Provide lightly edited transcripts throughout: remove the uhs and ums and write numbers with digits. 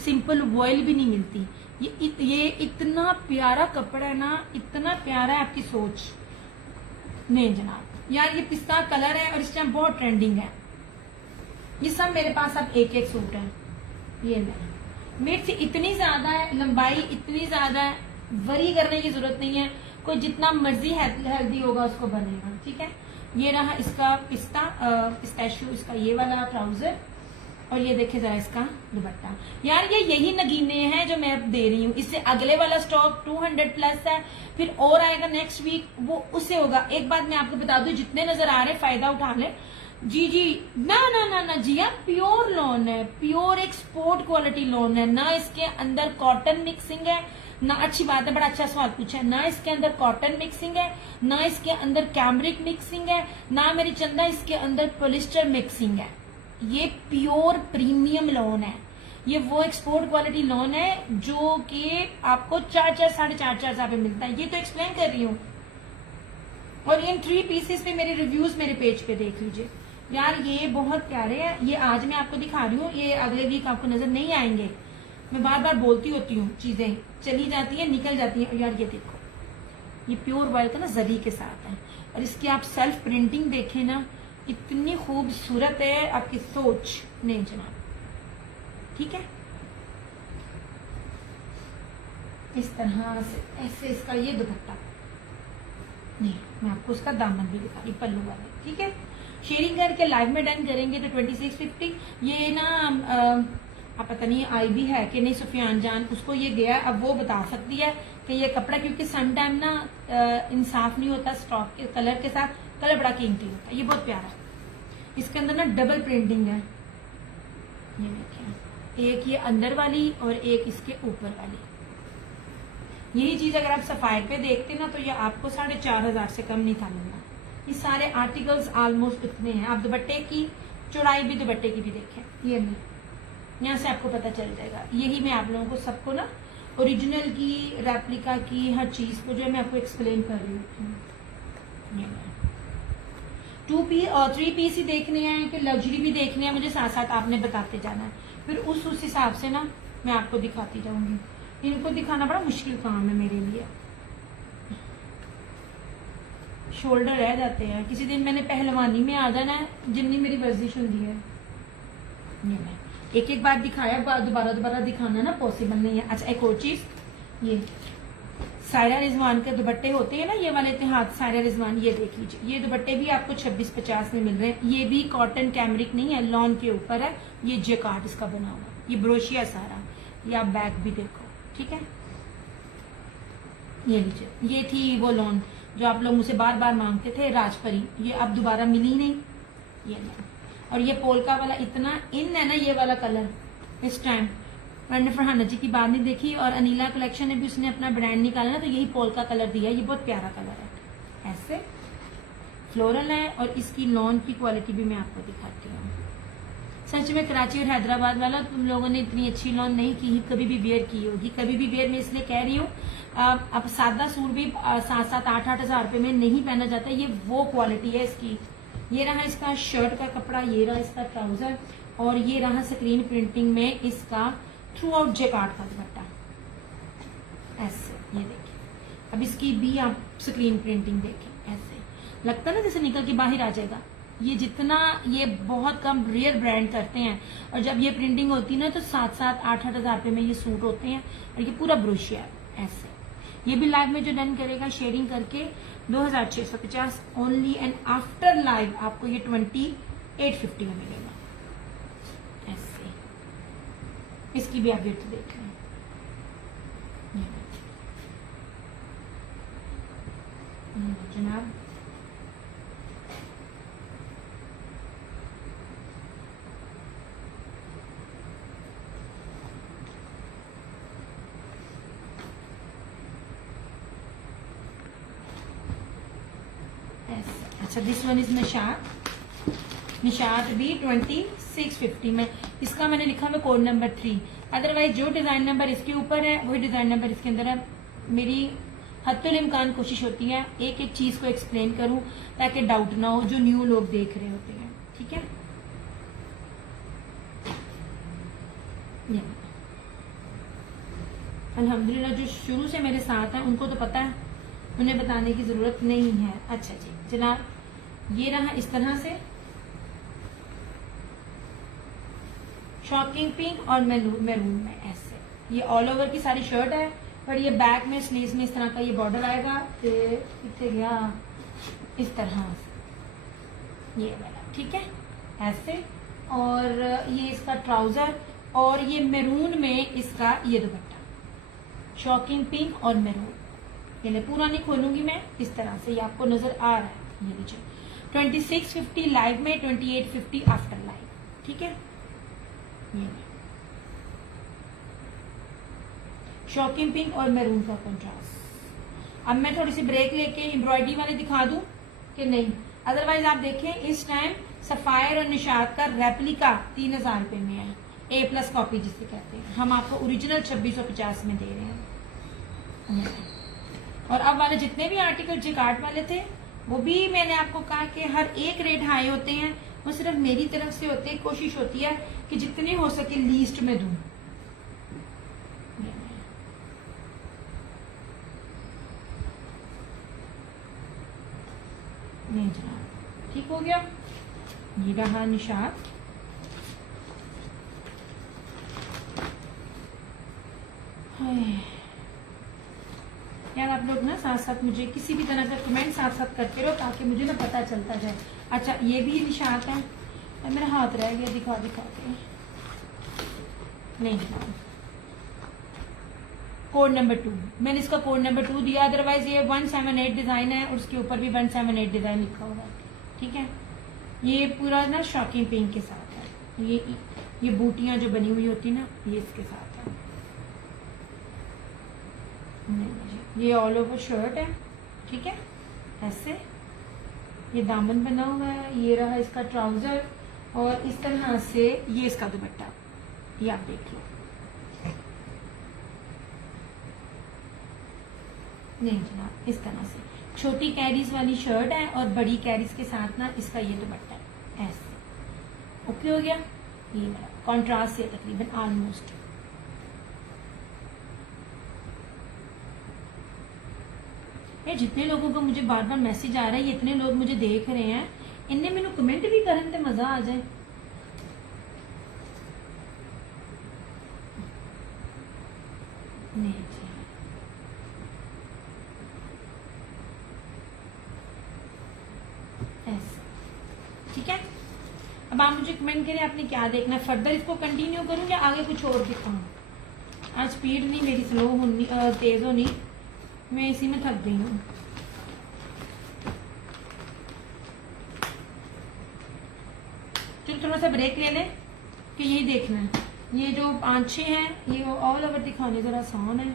Simple vial भी नहीं मिलती। ये इतना प्यारा कपड़ा है ना, इतना प्यारा है, आपकी सोच नहीं जनाब। यार ये पिस्ता कलर है और इस टाइम बहुत ट्रेंडिंग है। ये सब मेरे पास अब एक एक सूट है। ये मिर्च इतनी ज्यादा है, लंबाई इतनी ज्यादा है, वरी करने की जरूरत नहीं है। कोई जितना मर्जी हेल्दी होगा उसको बनेगा। ठीक है, ये रहा इसका पिस्ताशियो, इसका ये वाला ट्राउजर, और ये देखे जरा इसका दुपट्टा। यार ये यही नगीने हैं जो मैं अब दे रही हूँ। इससे अगले वाला स्टॉक 200 प्लस है, फिर और आएगा नेक्स्ट वीक, वो उससे होगा। एक बात मैं आपको बता दूं, जितने नजर आ रहे फायदा उठा ले। जी जी, ना ना ना ना जी, आप प्योर लॉन है, प्योर एक्सपोर्ट क्वालिटी लॉन है। ना इसके अंदर कॉटन मिक्सिंग है, ना, अच्छी बात है, बड़ा अच्छा सवाल पूछा है, ना इसके अंदर कॉटन मिक्सिंग है, ना इसके अंदर कैमरिक मिक्सिंग है, ना मेरी चंदा इसके अंदर पॉलिस्टर मिक्सिंग है। ये प्योर प्रीमियम लॉन है। ये वो एक्सपोर्ट क्वालिटी लॉन है जो कि आपको 4-4, 4.5 पे मिलता है। ये तो एक्सप्लेन कर रही हूँ। और इन 3 पीसेस पे मेरे रिव्यूज मेरे पेज पे देख लीजिए। यार ये बहुत प्यारे हैं। ये आज मैं आपको दिखा रही हूँ, ये अगले वीक आपको नजर नहीं आएंगे। मैं बार बार बोलती होती हूँ, चीजें चली जाती है, निकल जाती है। यार ये देखो, ये प्योर वॉयल का ना जरी के साथ है, और इसकी आप सेल्फ प्रिंटिंग देखें ना, इतनी खूबसूरत है, आपकी सोच नहीं जनाब। ठीक है, इस तरह से ऐसे इसका ये दुपट्टा नहीं, मैं आपको उसका दामन भी दिखा रही, पल्लू वाले। ठीक है, शेयरिंग करके लाइव में डन करेंगे तो 2650। ये ना आप पता नहीं आई भी है कि नहीं, सुफियान जान उसको ये गया, अब वो बता सकती है कि ये कपड़ा, क्योंकि सम टाइम ना इंसाफ नहीं होता स्टॉक के कलर के साथ, कलर बड़ा कीमती होता है। ये बहुत प्यारा है, इसके अंदर ना डबल प्रिंटिंग है। ये देखिए, एक ये अंदर वाली और एक इसके ऊपर वाली। यही चीज अगर आप सफायर पे देखते ना तो ये आपको 4500 से कम नहीं था मिलना। ये सारे आर्टिकल्स ऑलमोस्ट इतने हैं। आप दुपट्टे की चौड़ाई भी, दुपट्टे की भी देखें, ये नहीं, यहाँ से आपको पता चल जाएगा। यही मैं आप लोगों को सबको ना ओरिजिनल की, रेप्लिका की, हर चीज को जो है मैं आपको एक्सप्लेन कर रही हूँ। 2 पीस और 3 पीस ही देखने हैं कि लग्जरी भी देखने हैं, मुझे साथ साथ आपने बताते जाना है। फिर उस हिसाब से ना मैं आपको दिखाती जाऊंगी। इनको दिखाना बड़ा मुश्किल काम है मेरे लिए, शोल्डर रह जाते हैं। किसी दिन मैंने पहलवानी में आ जाना है, जितनी मेरी वर्जिश होती है। ये मैं एक एक बार दिखाया, दोबारा दिखाना ना पॉसिबल नहीं है। अच्छा, एक और चीज, ये सायरा रिजवान के दुपट्टे होते हैं ना, ये वाले इतिहाद सायरा रिजवान, ये देख लीजिए। ये दुपट्टे भी आपको 2650 में मिल रहे हैं। ये भी कॉटन कैमरिक नहीं है, लॉन के ऊपर है। ये जेकार्ड इसका बना हुआ, ये ब्रोशिया सारा। ये आप बैक भी देखो। ठीक है, ये लीजिए, ये थी वो लॉन जो आप लोग मुझसे बार बार मांगते थे, राजपरी। ये अब दोबारा मिली नहीं, ये नहीं। और ये पोलका वाला इतना इन है ना, ये वाला कलर इस टाइम। मैंने फरहाना जी की बात नहीं देखी, और अनिला कलेक्शन ने भी उसने अपना ब्रांड निकाला ना, तो यही पोलका कलर दिया। ये बहुत प्यारा कलर है, ऐसे फ्लोरल है, और इसकी लॉन की क्वालिटी भी मैं आपको दिखाती हूँ। सच में कराची और हैदराबाद वाला तुम लोगों ने इतनी अच्छी लॉन नहीं की, कभी भी वेयर की होगी, कभी भी वेयर। मैं इसलिए कह रही हूँ, अब सादा सूट भी 7-7, 8-8 हजार रुपए में नहीं पहना जाता। ये वो क्वालिटी है इसकी। ये रहा इसका शर्ट का कपड़ा, ये रहा इसका ट्राउजर, और ये रहा स्क्रीन प्रिंटिंग में इसका थ्रू आउट जेकार्ड का दुपट्टा, ऐसे। ये देखिए, अब इसकी भी आप स्क्रीन प्रिंटिंग देखें, ऐसे लगता है ना जैसे निकल के बाहर आ जाएगा। ये जितना, ये बहुत कम रेयर ब्रांड करते हैं, और जब ये प्रिंटिंग होती है ना तो 7-7, 8-8 हजार रुपए में ये सूट होते हैं। और ये पूरा ब्रोशिया है, ऐसे। ये भी लाइव में जो डन करेगा शेयरिंग करके 2650 ओनली, एंड आफ्टर लाइव आपको ये 2850 में मिलेगा, ऐसे। इसकी भी आप विड्थ देख लें, जनाब। अच्छा, दिस वन इज निशात भी 2650 में। इसका मैंने लिखा हुआ कोड नंबर 3। अदरवाइज जो डिजाइन नंबर इसके ऊपर है वही डिजाइन नंबर इसके अंदर है। मेरी हत्तुल इम्कान कोशिश होती है एक एक चीज को एक्सप्लेन करूं ताकि डाउट ना हो जो न्यू लोग देख रहे होते हैं। ठीक है, अल्हम्दुलिल्लाह जो शुरू से मेरे साथ हैं उनको तो पता है, उन्हें बताने की जरूरत नहीं है। अच्छा जी जनाब, ये रहा इस तरह से शॉकिंग पिंक और मैरून में ऐसे। ये ऑल ओवर की सारी शर्ट है, पर ये बैक में स्लीव्स में इस तरह का ये बॉर्डर आएगा। कितने गया इस तरह से ये वाला, ठीक है ऐसे। और ये इसका ट्राउजर और ये मैरून में इसका ये दुपट्टा, शॉकिंग पिंक और मैरून। ये पूरा नहीं खोलूंगी मैं, इस तरह से ये आपको नजर आ रहा है। ये लीजिए 2650 लाइव में, 2850 आफ्टर लाइव, ठीक है। ये शॉकिंग पिंक और मैरून का कंट्रास्ट। अब मैं थोड़ी सी ब्रेक लेके एम्ब्रॉयडरी वाले दिखा दूं कि नहीं, अदरवाइज आप देखें इस टाइम सफायर और निशात का रेप्लिका 3000 रुपए में है, A+ कॉपी जिसे कहते हैं। हम आपको ओरिजिनल 2650 में दे रहे हैं। और अब वाले जितने भी आर्टिकल जिकार्ड वाले थे वो भी मैंने आपको कहा कि हर एक रेट हाई होते हैं, वो सिर्फ मेरी तरफ से होते हैं। कोशिश होती है कि जितने हो सके लीस्ट में दूं। नहीं जनाब, ठीक हो गया। ये रहा निशात। यार आप लोग ना साथ साथ मुझे किसी भी तरह का कमेंट साथ साथ करते रहो ताकि मुझे ना पता चलता जाए। अच्छा ये भी निशात है, मेरा हाथ रह गया दिखा के। नहीं कोड नंबर 2, मैंने इसका कोड नंबर 2 दिया, अदरवाइज ये 178 डिजाइन है और उसके ऊपर भी 178 डिजाइन लिखा हुआ है, ठीक है। ये पूरा ना शॉकिंग पिंक के साथ है। ये बूटियां जो बनी हुई होती ना, ये इसके साथ है। ये ऑल ओवर शर्ट है, ठीक है ऐसे। ये दामन बना हुआ है। ये रहा इसका ट्राउजर और इस तरह से ये इसका दुपट्टा, ये आप देख लो। नहीं जनाब, इस तरह से छोटी कैरीज वाली शर्ट है और बड़ी कैरीज के साथ ना इसका ये दुपट्टा है ऐसे। ओके हो गया। ये मेरा कॉन्ट्रास्ट से तकरीबन ऑलमोस्ट। ये जितने लोगों को मुझे बार बार मैसेज आ रहा है, ये इतने लोग मुझे देख रहे हैं, इनने मैंने कमेंट भी करन ते मजा आ जाए। नहीं जी, ऐसे ठीक है। अब आप मुझे कमेंट करें आपने क्या देखना है, फर्दर इसको कंटिन्यू करूं या आगे कुछ और दिखाऊं। आज स्पीड नहीं मेरी स्लो होनी, तेज होनी, मैं इसी में थक गई हूँ। चलो थोड़ा सा ब्रेक ले लें कि यही देखना है। ये जो 5-6 हैं ये ऑल ओवर दिखाने जरा आसान है।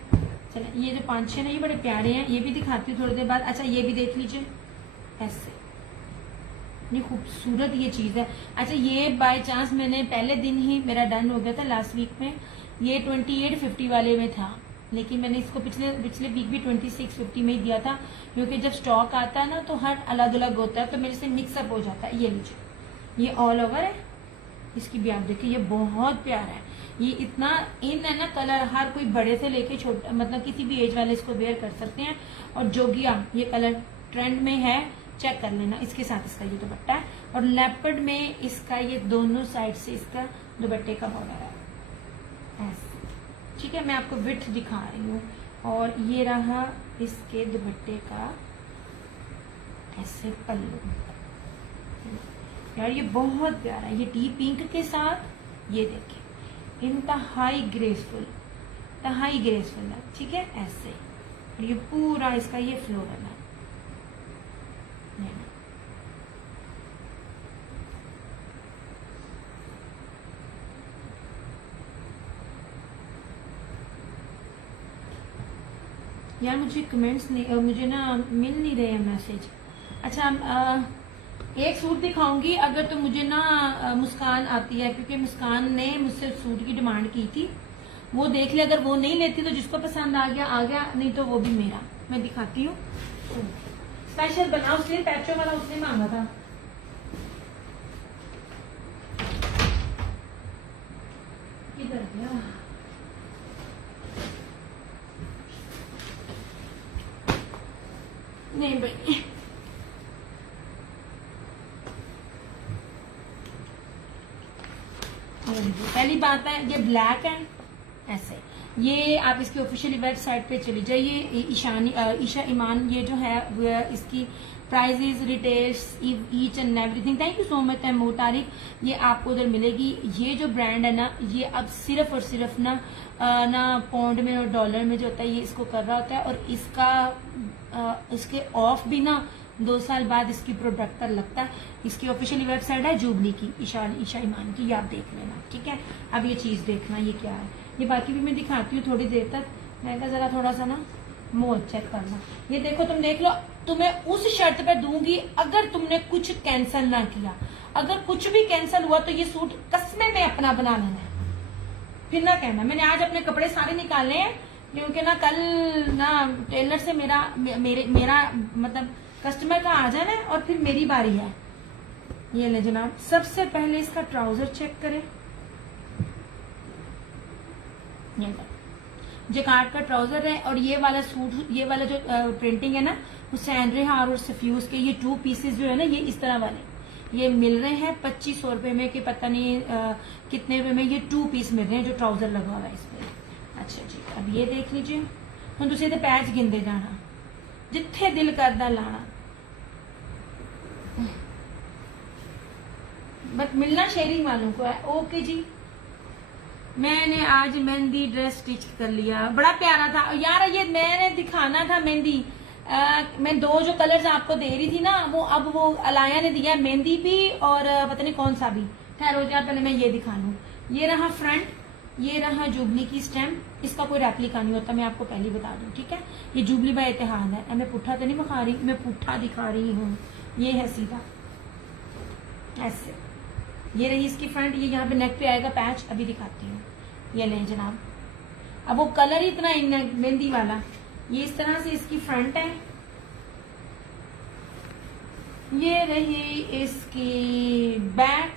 चले ये जो 5-6 हैं ये बड़े प्यारे हैं, ये भी दिखाती हूँ थोड़ी देर बाद। अच्छा ये भी देख लीजिए ऐसे, ये खूबसूरत ये चीज है। अच्छा ये बाय चांस मैंने पहले दिन ही मेरा डन हो गया था लास्ट वीक में, ये 2850 वाले में था, लेकिन मैंने इसको पिछले वीक भी 2650 में ही दिया था, क्योंकि जब स्टॉक आता है ना तो हर अलग अलग होता है तो मेरे से मिक्सअप हो जाता है। ये लीजिए, ये ऑल ओवर है, इसकी भी आप देखिए, ये बहुत प्यारा है। ये इतना इन है ना कलर, हर कोई बड़े से लेके छोटा, मतलब किसी भी एज वाले इसको वेयर कर सकते हैं। और जोगिया ये कलर ट्रेंड में है, चेक कर लेना। इसके साथ इसका ये दुपट्टा है और लेपर्ड में इसका ये दोनों साइड से इसका दुपट्टे का बॉर्डर है ऐसे, ठीक है। मैं आपको विड्थ दिखा रही हूँ। और ये रहा इसके दुपट्टे का ऐसे पल्लू। यार ये बहुत प्यारा है, ये टी पिंक के साथ ये देखिए इंतहाई ग्रेसफुल है, ठीक है ऐसे। और ये पूरा इसका ये फ्लोरल है। यार मुझे कमेंट्स नहीं, मुझे ना मिल नहीं रहे हैं मैसेज। अच्छा एक सूट दिखाऊंगी अगर तो मुझे ना मुस्कान आती है, क्योंकि मुस्कान ने मुझसे सूट की डिमांड की थी, वो देख ले। अगर वो नहीं लेती तो जिसको पसंद आ गया, नहीं तो वो भी मेरा। मैं दिखाती हूँ, स्पेशल बना उसने, पैचो वाला उसने मांगा था। किधर गया नहीं भाई, पहली बात है ये ब्लैक है ऐसे। ये आप इसकी ऑफिशियली वेबसाइट पे चली जाइए, ईशा ईमान ये जो है वो इसकी prices retails each and everything. Thank you so much Taimur Tariq, ये आपको उधर मिलेगी। ये जो ब्रांड है ना, ये अब सिर्फ और सिर्फ ना पाउंड में और डॉलर में जो होता है ये इसको कर रहा होता है, और इसके ऑफ भी ना 2 साल बाद इसकी प्रोडक्ट पर लगता है। इसकी ऑफिशियली वेबसाइट है जुबली की, ईशा ईमान की, ये आप देख लेना, ठीक है। अब ये चीज देखना ये क्या है, ये बाकी भी मैं दिखाती हूँ थोड़ी देर तक। मैं कहा जरा थोड़ा सा ना मोल चेक करना। ये देखो, तुम देख लो, तुम्हें उस शर्त पे दूंगी अगर तुमने कुछ कैंसिल ना किया। अगर कुछ भी कैंसिल हुआ तो ये सूट कसमे में अपना बना लेना है, फिर ना कहना। मैंने आज अपने कपड़े सारे निकाले हैं क्योंकि ना कल ना टेलर से मेरा मतलब कस्टमर का आ जाना है और फिर मेरी बारी है। ये ले जनाब, सबसे पहले इसका ट्राउजर चेक करें। ये जैकार्ड का ट्राउजर है, और ये वाला सूट, ये वाला जो प्रिंटिंग है ना वो सैंड्रे हार और सफ्यूज के ये 2 पीसेस जो है ना, ये इस तरह वाले ये मिल रहे हैं 2500 रुपए में, कि पता नहीं कितने रुपए में। ये 2 पीस मिल रहे हैं जो ट्राउजर लगा हुआ है इस पे। अच्छा जी, अब ये देख लीजिए। हम तुझे तो पैच गिनते जाना, जिथे दिल करदा लाना, बट मिलना शेयरिंग वालों को है। ओके जी, मैंने आज मेहंदी ड्रेस स्टिच कर लिया, बड़ा प्यारा था यार। ये मैंने दिखाना था मेहंदी, मैं 2 जो कलर्स आपको दे रही थी ना, वो अब वो अलाया ने दिया, मेहंदी भी और पता नहीं कौन सा भी। ठहरो यार, पहले मैं ये दिखा लूं। ये रहा फ्रंट, ये रहा जुबली की स्टैम्प। इसका कोई रेप्लिका नहीं होता, मैं आपको पहले बता दूं, ठीक है। ये जुबली बाय इतिहाद है। मैं पुट्ठा तो नहीं दिखा रही, मैं पुट्ठा दिखा रही हूँ। ये है सीधा ऐसे। ये रही इसकी फ्रंट, ये यहाँ पे नेक पे आएगा पैच, अभी दिखाती हूँ। ये लें जनाब, अब वो कलर ही इतना मेहंदी वाला। ये इस तरह से इसकी फ्रंट है। ये रही इसकी बैक,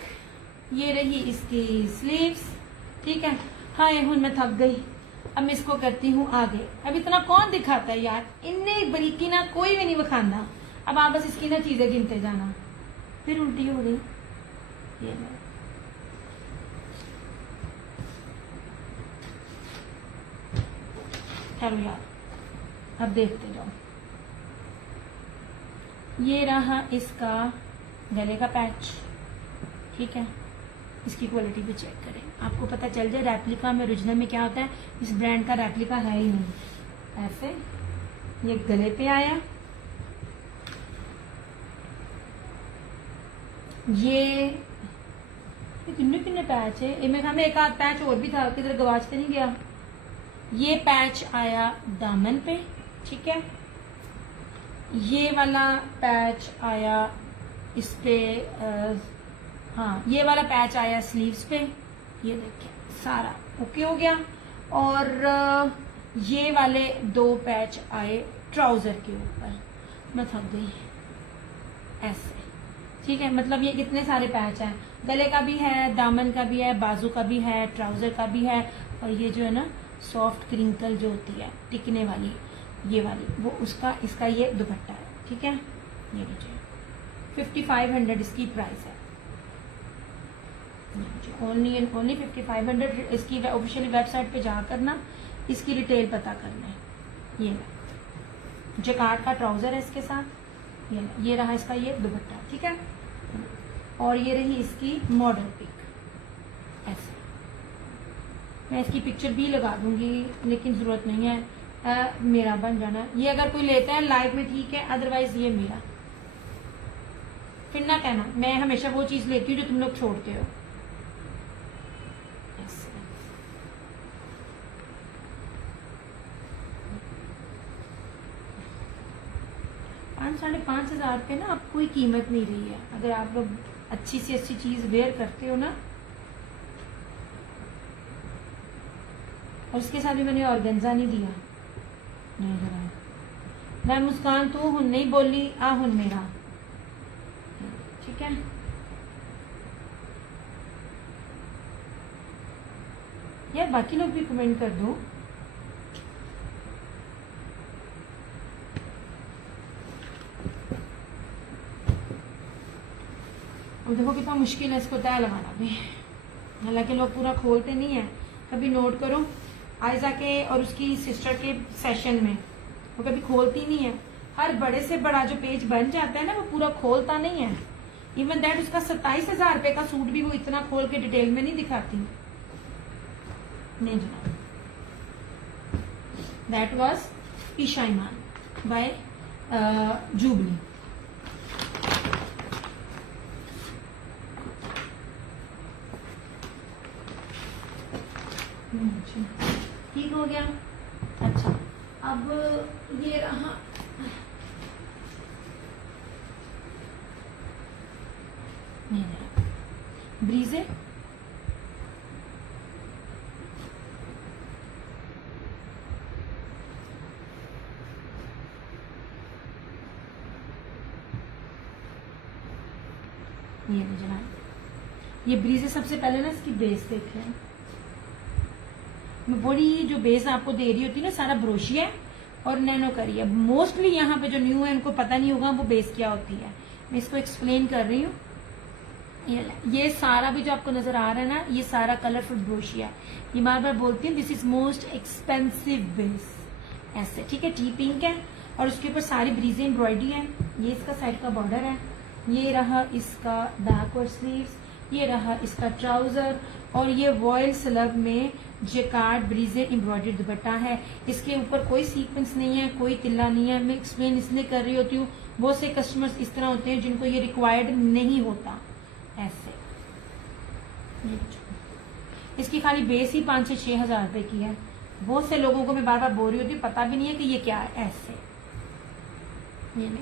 ये रही इसकी स्लीव्स, ठीक है। हाय हुन मैं थक गई, अब मैं इसको करती हूँ आगे। अब इतना कौन दिखाता है यार, इन्ने बरीकी ना कोई भी नहीं बखांदा। अब आप बस इसकी ना चीजें गिनते जाना। फिर उल्टी हो गई, ये चलो यार, अब देखते जाओ। ये रहा इसका गले का पैच, ठीक है। इसकी क्वालिटी भी चेक करें, आपको पता चल जाए रेप्लिका में ओरिजिनल में क्या होता है। इस ब्रांड का रेप्लिका है ही नहीं। ऐसे ये गले पे आया, ये किन्ने किन्ने पैच है। इनमें हमें एक आध पैच और भी था, किधर गवाचते नहीं गया। ये पैच आया दामन पे, ठीक है। ये वाला पैच आया इस पे, हाँ ये वाला पैच आया स्लीव्स पे। ये देखिए सारा ओके हो गया। और ये वाले 2 पैच आए ट्राउजर के ऊपर। मैं थक गई ऐसे, ठीक है। मतलब ये कितने सारे पैच हैं, गले का भी है, दामन का भी है, बाजू का भी है, ट्राउजर का भी है। और ये जो है ना सॉफ्ट क्रिंकल जो होती है टिकने वाली, ये वाली, वो उसका इसका ये दुपट्टा है, ठीक है। ये लीजिए 5500 इसकी प्राइस है। Only and only 5500। इसकी ऑफिशियल वेबसाइट पे जाकर ना इसकी डिटेल पता करना है। ये जैकार्ड का ट्राउजर है इसके साथ, ये रहा इसका ये दुपट्टा, ठीक है। और ये रही इसकी मॉडल पिक ऐसे। मैं इसकी पिक्चर भी लगा दूंगी, लेकिन जरूरत नहीं है, मेरा बन जाना। ये अगर कोई लेता है लाइव में ठीक है, अदरवाइज ये मेरा। फिर ना कहना मैं हमेशा वो चीज लेती हूँ जो तुम लोग छोड़ते हो। 5-5.5 हजार पे ना अब कोई कीमत नहीं रही है। अगर आप लोग अच्छी से अच्छी चीज वेयर करते हो ना। और उसके साथ भी मैंने ऑर्गेन्जा नहीं दिया, नहीं जरा। मैं मुस्कान तू हुन नहीं बोली, आ हुन मेरा, ठीक है। यार बाकी लोग भी कमेंट कर दो। अब देखो कितना मुश्किल है इसको तय लगाना भी, हालांकि लोग पूरा खोलते नहीं है। कभी नोट करो आयजा के और उसकी सिस्टर के सेशन में, वो कभी खोलती नहीं है। हर बड़े से बड़ा जो पेज बन जाता है ना वो पूरा खोलता नहीं है। इवन दैट उसका 27,000 रुपए का सूट भी वो इतना खोल के डिटेल में नहीं दिखाती। नहीं जनाब, that was Esha Iman by Jubilee. ठीक हो गया। अच्छा, अब ये रहा ब्रीजे, ये जना, ये ब्रीजे सबसे पहले ना इसकी बेस देख रहे हैं। मैं बड़ी जो बेस आपको दे रही होती है ना, सारा ब्रोशिया है और नैनो करी है। मोस्टली यहाँ पे जो न्यू है उनको पता नहीं होगा वो बेस क्या होती है। मैं इसको एक्सप्लेन कर रही हूँ। ये सारा भी जो आपको नजर आ रहा है ना, ये सारा कलरफुल ब्रोशिया। ये बार बार बोलती हूँ this is most expensive base, ऐसे ठीक है। टी पिंक है और उसके ऊपर सारी ब्रीजे एम्ब्रॉयडरी है। ये इसका साइड का बॉर्डर है, ये रहा इसका बैक और स्लीव्स, ये रहा इसका ट्राउजर और ये वॉयल स्लग में जेकार्ड ब्रीजे एम्ब्रॉयडरी दुपट्टा है। इसके ऊपर कोई सीक्वेंस नहीं है, कोई तिल्ला नहीं है। मैं एक्सप्लेन इसलिए कर रही होती हूँ, बहुत से कस्टमर्स इस तरह होते हैं जिनको ये रिक्वायर्ड नहीं होता। ऐसे इसकी खाली बेस ही 5 से 6 हजार रुपए की है। बहुत से लोगों को मैं बार बार बोल रही होती हूँ, पता भी नहीं है कि ये क्या है। ऐसे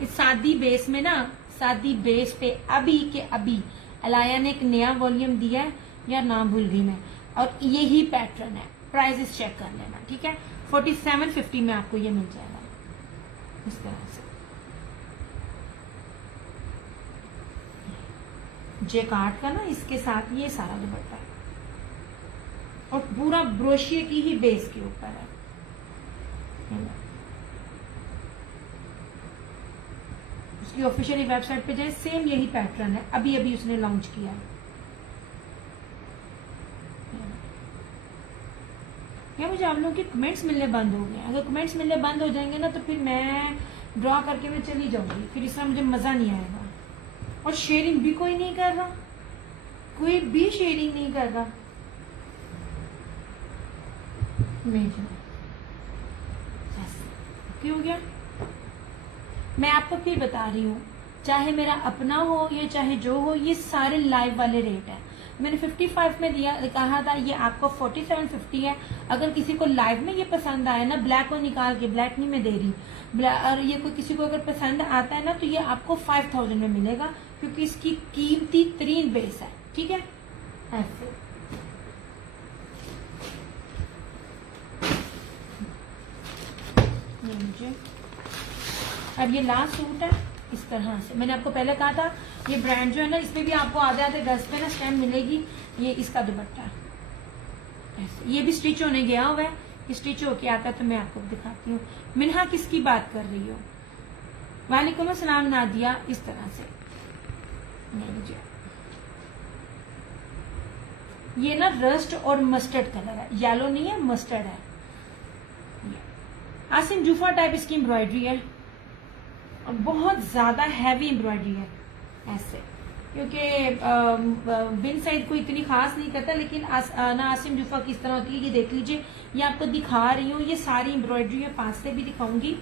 इस सादी बेस में ना, सादी बेस पे अभी के अभी अलाया ने एक नया वॉल्यूम दिया है, या नाम भूल गई मैं, और यही पैटर्न है। प्राइजेस चेक कर लेना, ठीक है। 4750 में आपको ये मिल जाएगा इस तरह से। जेकार्ड का ना इसके साथ ये सारा दुपट्टा है और पूरा ब्रोशिये की ही बेस के ऊपर है। उसकी ऑफिशियली वेबसाइट पे जाए, सेम यही पैटर्न है, अभी अभी उसने लॉन्च किया है। या मुझे आप लोगों के कमेंट्स मिलने बंद हो गए। अगर कमेंट्स मिलने बंद हो जाएंगे ना तो फिर मैं ड्रॉ करके मैं चली जाऊंगी, फिर इसमें मुझे मजा नहीं आएगा। और शेयरिंग भी कोई नहीं कर रहा, कोई भी शेयरिंग नहीं कर रहा। क्यों हो गया? मैं आपको फिर बता रही हूँ, चाहे मेरा अपना हो या चाहे जो हो, ये सारे लाइव वाले रेट है। मैंने 55 में दिया, कहा था ये आपको 4750 है। अगर किसी को लाइव में ये पसंद आया ना, ब्लैक को निकाल के, ब्लैक नहीं मैं दे रही, और ये कोई किसी को अगर पसंद आता है ना तो ये आपको 5000 में मिलेगा, क्योंकि इसकी कीमती तरीन बेस है, ठीक है। ऐसे मुझे अब ये लास्ट सूट है इस तरह से। मैंने आपको पहले कहा था ये ब्रांड जो है ना, इसमें भी आपको आधे आधे गज पे ना स्टैम्प मिलेगी। ये इसका दुपट्टा ऐसे, ये भी स्टिच होने गया हुआ है, ये स्टिच होके आता है तो मैं आपको दिखाती हूँ। मिन्हा किसकी बात कर रही हो? वालेकुम अस्सलाम नादिया। इस तरह से ये ना रस्ट और मस्टर्ड कलर है, येलो नहीं है, मस्टर्ड है। आसिम जूफा टाइप इसकी एम्ब्रॉयडरी है और बहुत ज्यादा हैवी एम्ब्रॉयडरी है ऐसे, क्योंकि बिन साइड को इतनी खास नहीं करता, लेकिन ना आसिम जूफा किस तरह होती है ये देख लीजिए। ये आपको दिखा रही हूँ, ये सारी एम्ब्रॉयडरी है, पास से भी दिखाऊंगी।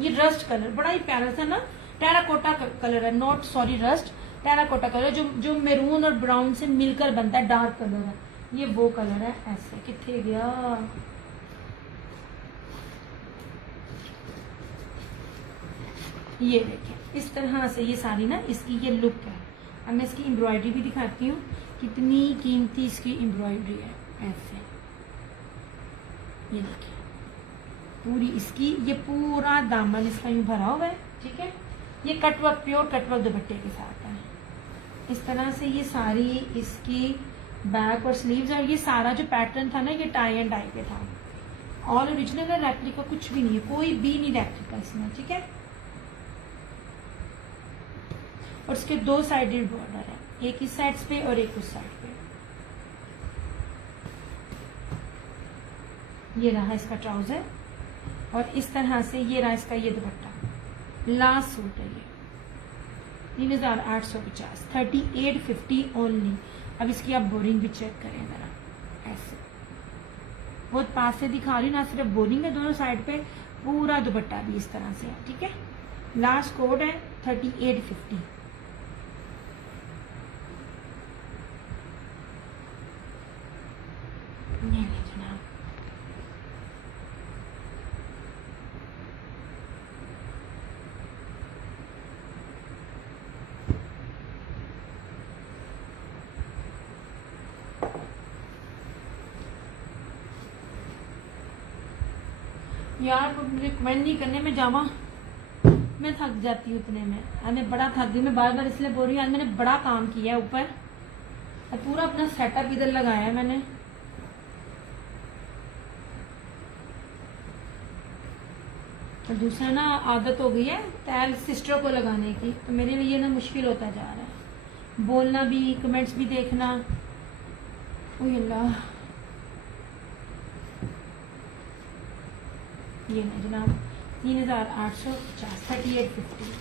ये रस्ट कलर बड़ा ही प्यारा सा ना, टेराकोटा कलर है, not sorry rust, terracotta colour जो मेरून और ब्राउन से मिलकर बनता है, डार्क कलर है, ये वो कलर है। ऐसे किथे गया? ये देखिए इस तरह से ये सारी ना इसकी ये लुक है। अब मैं इसकी एम्ब्रॉयडरी भी दिखाती हूँ, कितनी कीमती इसकी एम्ब्रॉयडरी है। ऐसे ये देखिए पूरी इसकी, ये पूरा दामन इसका यूं भरा हुआ है, ठीक है। ये कटवर्क, प्योर कटवर्क दुपट्टे के साथ है। इस तरह से ये सारी इसकी बैक और स्लीव्स, और ये सारा जो पैटर्न था ना ये टाई एंड डाई पे था। ऑल ओरिजिनल है, रेप्लिका कुछ भी नहीं है, कोई भी नहीं रेप्लिका इसमें, ठीक है। और इसके 2 साइडेड बॉर्डर है, एक इस साइड पे और एक उस साइड पे। ये रहा इसका ट्राउजर और इस तरह से ये रहा इसका ये दुपट्टा। लास्ट सूट है ये 3850, 3850 ओनली। अब इसकी आप बोरिंग भी चेक करें जरा, ऐसे बहुत पास से दिखा रही हूँ, ना सिर्फ बोरिंग है दोनों साइड पे, पूरा दुपट्टा भी इस तरह से है। ठीक है, लास्ट कोड है 3850। ये ले जनाब, यार रिकमेंड नहीं करने में जावा, मैं थक जाती हूँ इतने में। मैं बड़ा थक गई, मैं बार बार इसलिए बोल रही हूँ। आज मैंने बड़ा काम किया है ऊपर, पूरा अपना सेटअप इधर लगाया है मैंने। और दूसरा ना आदत हो गई है तैल सिस्टर को लगाने की, तो मेरे लिए ना मुश्किल होता जा रहा है, बोलना भी, कमेंट्स भी देखना। ओह अल्लाह, ये ना जनाब 3850, 3850।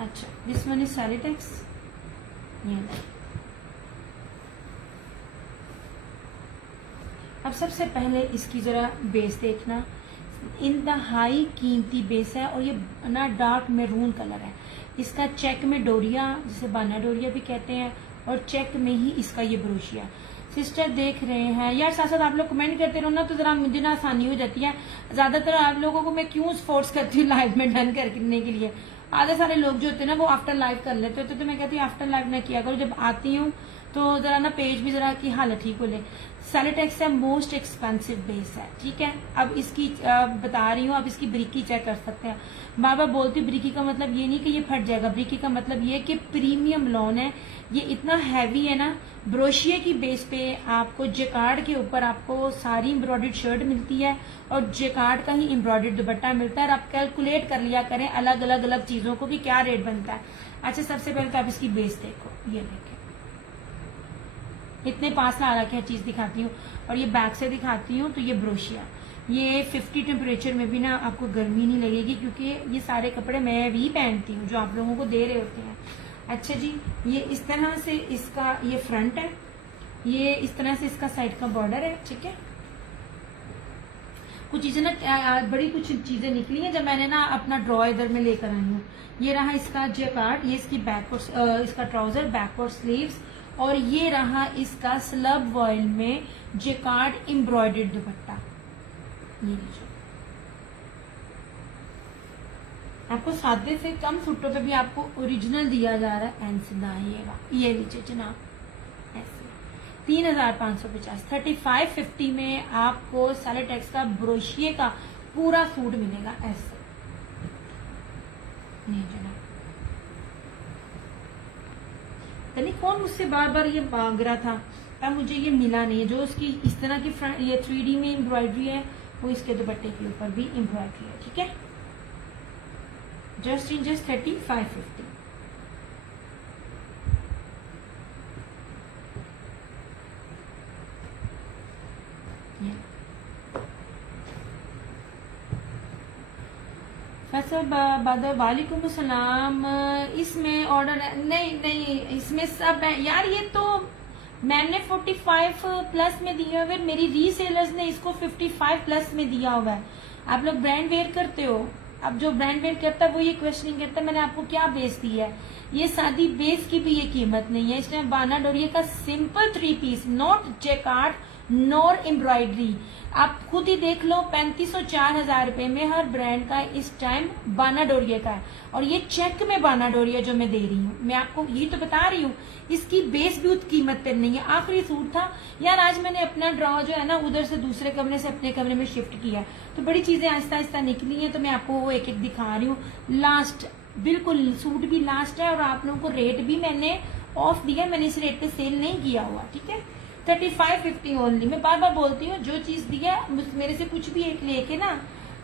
अच्छा, दिस वन इज सैलिटेक्स। ये ना, अब सबसे पहले इसकी जरा बेस देखना, इंतहाई कीमती बेस है और ये ना डार्क मैरून कलर है। इसका चेक में डोरिया, जिसे बाना डोरिया भी कहते हैं, और चेक में ही इसका ये ब्रोशिया। सिस्टर देख रहे हैं यार, साथ साथ आप लोग कमेंट करते रहो ना, तो जरा मुझे ना आसानी हो जाती है। ज्यादातर आप लोगों को मैं क्यों फोर्स करती हूँ लाइव में डन करने के लिए, आधे सारे लोग जो होते हैं ना वो आफ्टर लाइव कर लेते होते, तो मैं कहती हूँ आफ्टर लाइव ना किया करो, जब आती हूँ तो जरा ना पेज भी जरा की हालत ठीक हो ले। सैलिटेक्स है मोस्ट एक्सपेंसिव बेस है। ठीक है, अब इसकी बता रही हूँ, अब इसकी ब्रिकी चेक कर सकते हैं। बार बार बोलती हूँ ब्रिकी का मतलब ये नहीं कि ये फट जाएगा, ब्रिकी का मतलब ये कि प्रीमियम लॉन है। ये इतना हैवी है ना, ब्रोशिया की बेस पे आपको जेकार्ड के ऊपर आपको सारी एम्ब्रॉयडर्ड शर्ट मिलती है और जेकार्ड का ही एम्ब्रॉयडर्ड दुपट्टा मिलता है। और आप कैलकुलेट कर लिया करें अलग अलग चीजों को कि क्या रेट बनता है। अच्छा, सबसे पहले तो आप इसकी बेस देखो, ये देखें, इतने पास ला के हर चीज दिखाती हूँ और ये बैक से दिखाती हूँ। तो ये ब्रोशिया, ये 50 टेम्परेचर में भी ना आपको गर्मी नहीं लगेगी, क्योंकि ये सारे कपड़े मैं भी पहनती हूँ जो आप लोगों को दे रहे होते हैं। अच्छा जी, ये इस तरह से इसका ये फ्रंट है, ये इस तरह से इसका साइड का बॉर्डर है। ठीक है, कुछ चीजें ना बड़ी कुछ चीजें निकली हैं जब मैंने ना अपना ड्रॉ इधर में लेकर आई हूँ। ये रहा इसका जेकार्ड, ये इसकी बैकवर्ड इसका ट्राउजर, बैकवर्ड स्लीव्स, और ये रहा इसका स्लब वॉयल में जेकार्ड एम्ब्रॉयडर्ड दुपट्टा। ये लीजिए, आपको सादे से कम सूटों पे भी आपको ओरिजिनल दिया जा रहा है। एंड सीधा ये लीजिए जनाब, ऐसे 3550, 3550 में आपको सैलिटेक्स का ब्रोशिये का पूरा सूट मिलेगा। ऐसे नहीं जनाब, यानी कौन मुझसे बार बार ये मांग रहा था, तब मुझे ये मिला नहीं है। जो उसकी इस तरह की फ्रंट ये 3D में एम्ब्रॉयडरी है, वो इसके दुपट्टे के ऊपर भी एम्ब्रॉयडरी है। ठीक है, जस्ट इन जस्ट 3550। फैसल बादर, वालेकुम अस्सलाम। इसमें ऑर्डर नहीं, इसमें सब है यार। ये तो मैंने 45 प्लस में दिया हुआ है, मेरी रीसेलर्स ने इसको 55 प्लस में दिया हुआ है। आप लोग ब्रांड वेयर करते हो, अब जो ब्रांड वेयर करता है वो ये क्वेश्चनिंग करता है मैंने आपको क्या बेस दी है। ये सादी बेस की भी ये कीमत नहीं है। इसमें बाना डोरिया का simple 3 piece, not jacquard nor embroidery, आप खुद ही देख लो 3500 4000 रुपए में हर ब्रांड का इस टाइम बाना डोरिया का है। और ये चेक में बाना डोरिया जो मैं दे रही हूँ, मैं आपको यही तो बता रही हूँ, इसकी बेस भी उस कीमत पर नहीं है। आखिरी सूट था यार, आज मैंने अपना ड्रॉ जो है ना उधर से दूसरे कमरे से अपने कमरे में शिफ्ट किया, तो बड़ी चीजें आहिस्ता आहिस्ता निकली है, तो मैं आपको वो एक एक दिखा रही हूँ। लास्ट बिल्कुल सूट भी लास्ट है और आप लोगों को रेट भी मैंने ऑफ दिया, मैंने इस रेट पे सेल नहीं किया हुआ। ठीक है, 3550 ओनली। मैं बार बार बोलती हूँ, जो चीज दिया मेरे से कुछ भी एक लेके ना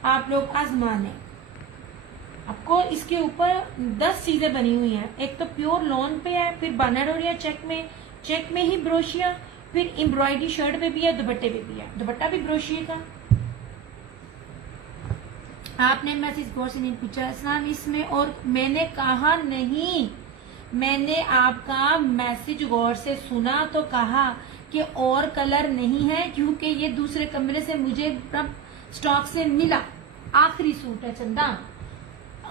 आप लोग आजमा लें। आपको इसके ऊपर 10 चीजें बनी हुई हैं। एक तो प्योर लॉन पे है, फिर बनर और या चेक में ही ब्रोशिया, फिर एम्ब्रॉयडरी शर्ट पे भी है, दुपट्टे पे भी है, दुपट्टा भी ब्रोशिया का। आपने मैसेज गौर से नहीं पूछा इस्लाम इसमें, और मैंने कहा नहीं, मैंने आपका मैसेज गौर से सुना तो कहा कि और कलर नहीं है, क्योंकि ये दूसरे कमरे से मुझे स्टॉक से मिला, आखिरी सूट है चंदा।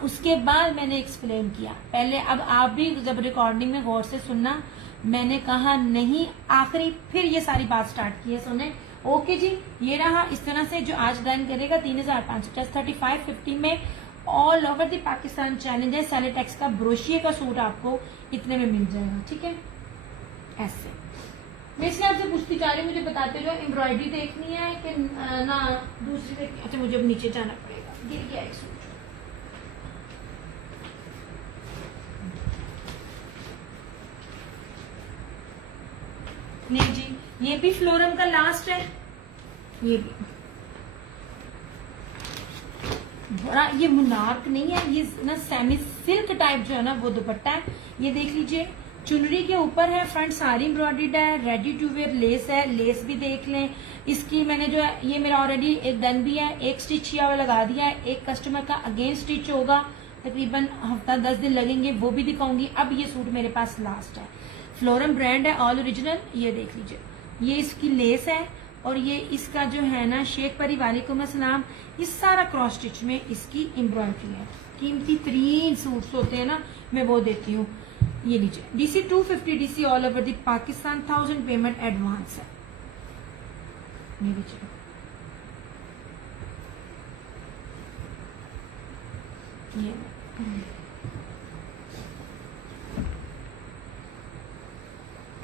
उसके बाद मैंने एक्सप्लेन किया पहले। अब आप भी जब रिकॉर्डिंग में गौर से सुनना, मैंने कहा नहीं आखिरी, फिर ये सारी बात स्टार्ट की है सुने। ओके जी, ये रहा। इस तरह से जो आज डन करेगा 3550 3550 में all over the Pakistan challenge है। सेलेटेक्स का ब्रोशिये का सूट आपको इतने में मिल जाएगा, ठीक है। ऐसे मैं इसलिए आपसे पूछती जा रही, मुझे बताते जो एम्ब्रॉयडरी देखनी है कि ना दूसरी देखनी। अच्छा मुझे अब नीचे जाना पड़ेगा, गिर गया एक सूट। नहीं जी, ये भी फ्लोरम का लास्ट है, ये भी बड़ा, ये मुनार्क नहीं है, ये ना सेमी सिल्क टाइप जो है ना वो दुपट्टा है। ये देख लीजिए, चुनरी के ऊपर है, फ्रंट सारी एम्ब्रॉयडर्ड है, रेडी टू वेयर लेस है, लेस भी देख लें इसकी। मैंने जो है ये मेरा ऑलरेडी एक डन भी है, एक स्टिच किया हुआ लगा दिया है, एक कस्टमर का अगेन स्टिच होगा, तकरीबन हफ्ता 10 दिन लगेंगे, वो भी दिखाऊंगी। अब ये सूट मेरे पास लास्ट है, फ्लोरम ब्रांड है, ऑल ओरिजिनल। ये देख लीजिए, ये इसकी लेस है, और ये इसका जो है ना शेख परी वालेकुम अस्सलाम, इस सारा क्रॉस स्टिच में इसकी एम्ब्रॉयडरी है। कीमती तरीन सूट्स होते हैं ना, मैं वो देती हूँ। ये लीजिए, DC 250 DC all over the Pakistan, 1000 payment advance है। ये लीजिए, ये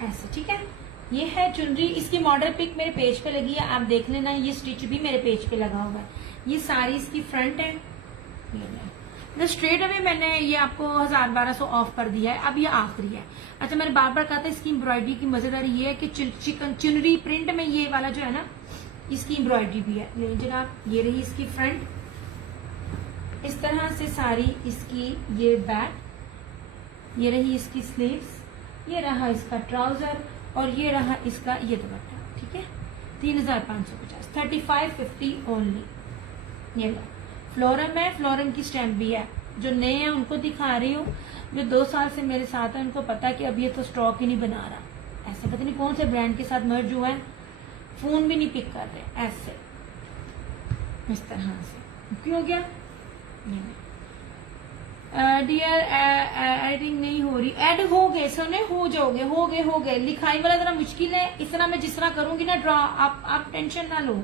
ऐसे, ठीक है। ये है चुनरी, इसकी मॉडल पिक मेरे पेज पे लगी है, आप देख लेना। ये स्टिच भी मेरे पेज पे लगा हुआ है। ये सारी इसकी फ्रंट है। ये स्ट्रेट अवे मैंने ये आपको 1000-1200 ऑफ कर दिया है, अब ये आखिरी है। अच्छा मैंने बार बार कहा था, इसकी एम्ब्रॉयडरी की मजेदारी ये है कि चिकन चुनरी प्रिंट में ये वाला जो है ना, इसकी एम्ब्रॉयडरी भी है। ले जनाब, ये रही इसकी फ्रंट, इस तरह से सारी इसकी ये बैक, ये रही इसकी स्लीव्स, ये रहा इसका ट्राउजर, और ये रहा इसका ये दुपट्टा, ठीक है। 3550 3550 ओनली। ये फ्लोरम है, फ्लोरम की स्टैम्प भी है। जो नए हैं उनको दिखा रही हूँ, जो 2 साल से मेरे साथ है उनको पता है कि अब ये तो स्टॉक ही नहीं बना रहा। ऐसे पता नहीं कौन से ब्रांड के साथ मर्ज हुआ है, फोन भी नहीं पिक कर रहे। ऐसे इस तरह से क्यों हो गया? डियर एडिंग नहीं हो रही, ऐड हो गए सोने, हो जाओगे, हो गए। लिखाई वाला जरा मुश्किल है, इस तरह मैं जिस तरह करूंगी ना ड्रॉ, आप टेंशन ना लो।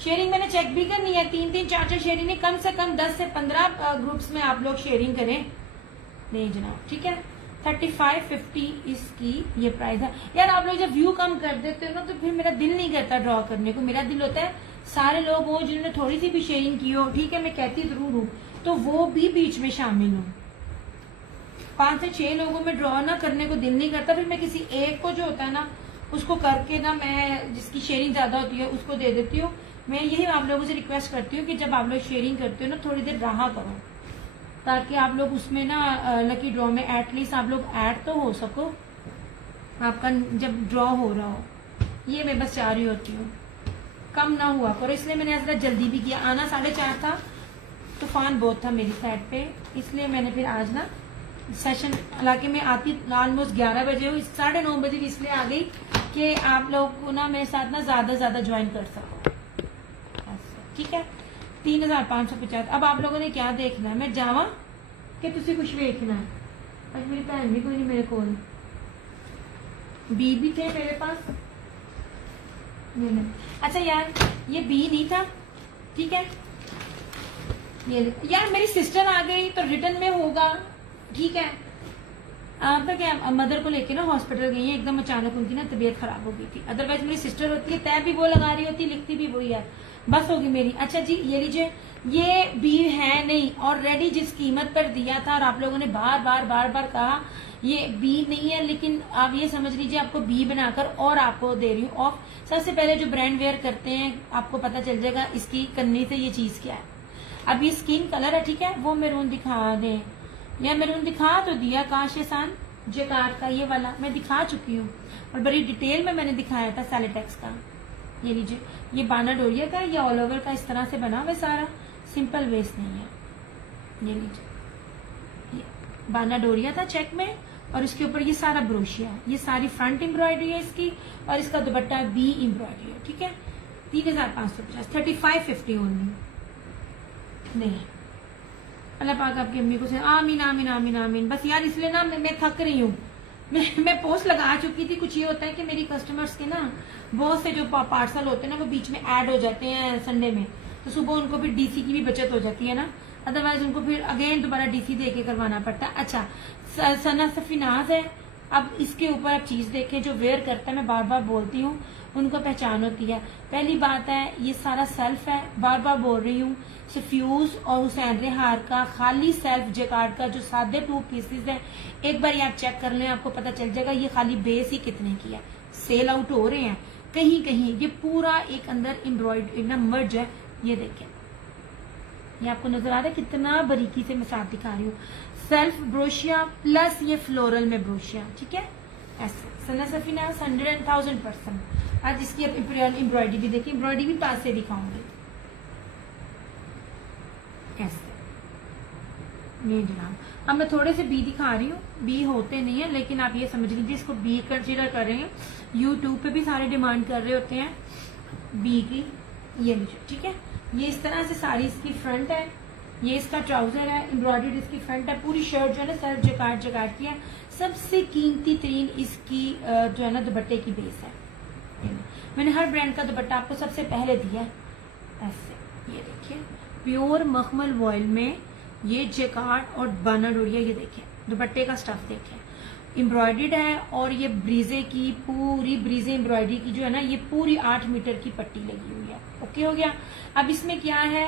शेयरिंग मैंने चेक भी करनी है, 3-3 4-4 शेयरिंग है, कम से कम 10 से 15 ग्रुप्स में आप लोग शेयरिंग करें। नहीं जनाब, ठीक है। 3550 इसकी ये प्राइस है। यार आप लोग जब व्यू कम कर देते हो ना, तो फिर मेरा दिल नहीं करता ड्रॉ करने को। मेरा दिल होता है सारे लोग हो जिन्होंने थोड़ी सी भी शेयरिंग की हो, ठीक है, मैं कहती जरूर हूँ, तो वो भी बीच में शामिल हो। 5 से 6 लोगों में ड्रॉ ना करने को दिल नहीं करता, फिर मैं किसी एक को जो होता है ना उसको करके ना, मैं जिसकी शेयरिंग ज्यादा होती है उसको दे देती हूँ। मैं यही आप लोगों से रिक्वेस्ट करती हूँ कि जब आप लोग शेयरिंग करते हो ना, थोड़ी देर रहा करो, ताकि आप लोग उसमें ना लकी ड्रॉ में एटलीस्ट आप लोग ऐड तो हो सको, आपका जब ड्रॉ हो रहा हो। ये मैं बस चाह रही होती हूँ कम ना हुआ करो, इसलिए मैंने ऐसा जल्दी भी किया। आना 4:30 था, तूफान बहुत था मेरी साइड पे, इसलिए मैंने फिर आज ना सेशन, हालांकि मैं आती ऑलमोस्ट 11 बजे हूँ, 9:30 बजे भी इसलिए आ गई कि आप लोग को ना मेरे साथ ना ज्यादा ज्वाइन कर सको। ठीक है। 3550। अब आप लोगों ने क्या देखना है, मैं जावा कि तुसी कुछ देखना है? आज मेरी भैन भी कोई नहीं मेरे को, बी भी थे मेरे पास। अच्छा यार ये बी नहीं था, ठीक है। ये यार मेरी सिस्टर आ गई तो रिटर्न में होगा, ठीक है। आप तो क्या मदर को लेके ना हॉस्पिटल गई है, एकदम अचानक उनकी ना तबीयत खराब हो गई थी। अदरवाइज मेरी सिस्टर होती है, तय भी वो लगा रही होती, लिखती भी वही है, बस होगी मेरी। अच्छा जी ये लीजिए, ये बी है नहीं, ऑलरेडी जिस कीमत पर दिया था और आप लोगों ने बार बार कहा ये बी नहीं है, लेकिन आप ये समझ लीजिए आपको बी बनाकर और आपको दे रही हूँ ऑफ। सबसे पहले जो ब्रांड वेयर करते हैं आपको पता चल जाएगा इसकी करने से ये चीज क्या है। अब ये स्किन कलर है, ठीक है, वो मैरून दिखा दें, या मैरून दिखा तो दिया काश एहसान जेकार्ड का, ये वाला मैं दिखा चुकी हूँ और बड़ी डिटेल में मैंने दिखाया था सैलिटेक्स का। ये लीजिए, ये बाना डोरिया का या ऑल ओवर का इस तरह से बना हुआ सारा, सिंपल वेस्ट नहीं है। ये लीजिए, ये बाना डोरिया था चेक में और इसके ऊपर ये सारा ब्रोशिया है, ये सारी फ्रंट एम्ब्रॉयडरी है इसकी और इसका दुपट्टा बी एम्ब्रॉयडरी है, ठीक है। 3550, 3550 ओनली। नहीं, अल्लाह पाक आपकी अम्मी को से आमीन आमीन आमीन आमीन। बस यार इसलिए ना मैं थक रही हूँ, मैं पोस्ट लगा चुकी थी। कुछ ये होता है कि मेरी कस्टमर्स के ना बहुत से जो पार्सल होते हैं ना वो बीच में ऐड हो जाते हैं संडे में, तो सुबह उनको फिर डीसी की भी बचत हो जाती है ना, अदरवाइज उनको फिर अगेन दोबारा डीसी दे के करवाना पड़ता है। अच्छा, सना सफीनाज है, अब इसके ऊपर आप चीज देखें, जो वेयर करता है मैं बार बार बोलती हूँ उनको पहचान होती है। पहली बात है ये सारा सेल्फ है, बार बार बोल रही हूँ, सफ्यूज और हुसैन रेहार का खाली सेल्फ जेकार्ड का जो सादे 2 पीसेस है, एक बार आप चेक कर लें, आपको पता चल जाएगा ये खाली बेस ही कितने की है। सेल आउट हो रहे हैं कहीं कहीं, ये पूरा एक अंदर एम्ब्रॉयडरी ना मर्ज है। ये देखें, ये आपको नजर आ रहा है कितना बारीकी से मैं साथ दिखा रही हूँ। सेल्फ ब्रोशिया प्लस ये फ्लोरल में ब्रोशिया, ठीक है। ऐसे सना सफीना 100,000%। आज इसकी अब एम्ब्रॉयडरी भी देखिए, एम्ब्रॉयडरी भी पास से दिखाऊंगी। ऐसे ये जनाब, अब मैं थोड़े से बी दिखा रही हूँ, बी होते नहीं है लेकिन आप ये समझ लीजिए इसको बी कंसीडर कर रहे हैं। यूट्यूब पे भी सारे डिमांड कर रहे होते हैं बी की। ये लीजिए, ठीक है, ये इस तरह से साड़ी इसकी फ्रंट है, ये इसका ट्राउजर है, एम्ब्रॉयडरी इसकी फ्रंट है, पूरी शर्ट जो है ना सर जकार्ड की है। सबसे कीमती तरीन इसकी जो है ना दुपट्टे की बेस है। मैंने हर ब्रांड का दुपट्टा आपको सबसे पहले दिया है। ऐसे ये देखिए, प्योर मखमल वॉयल में ये जेकार्ड और बाना डोरिया, ये देखिए दुपट्टे का स्टफ देखिए, एम्ब्रॉयडर्ड है और ये ब्रीजे की पूरी ब्रीजे एम्ब्रॉयडरी की जो है ना ये पूरी 8 मीटर की पट्टी लगी हुई है। ओके हो गया। अब इसमें क्या है,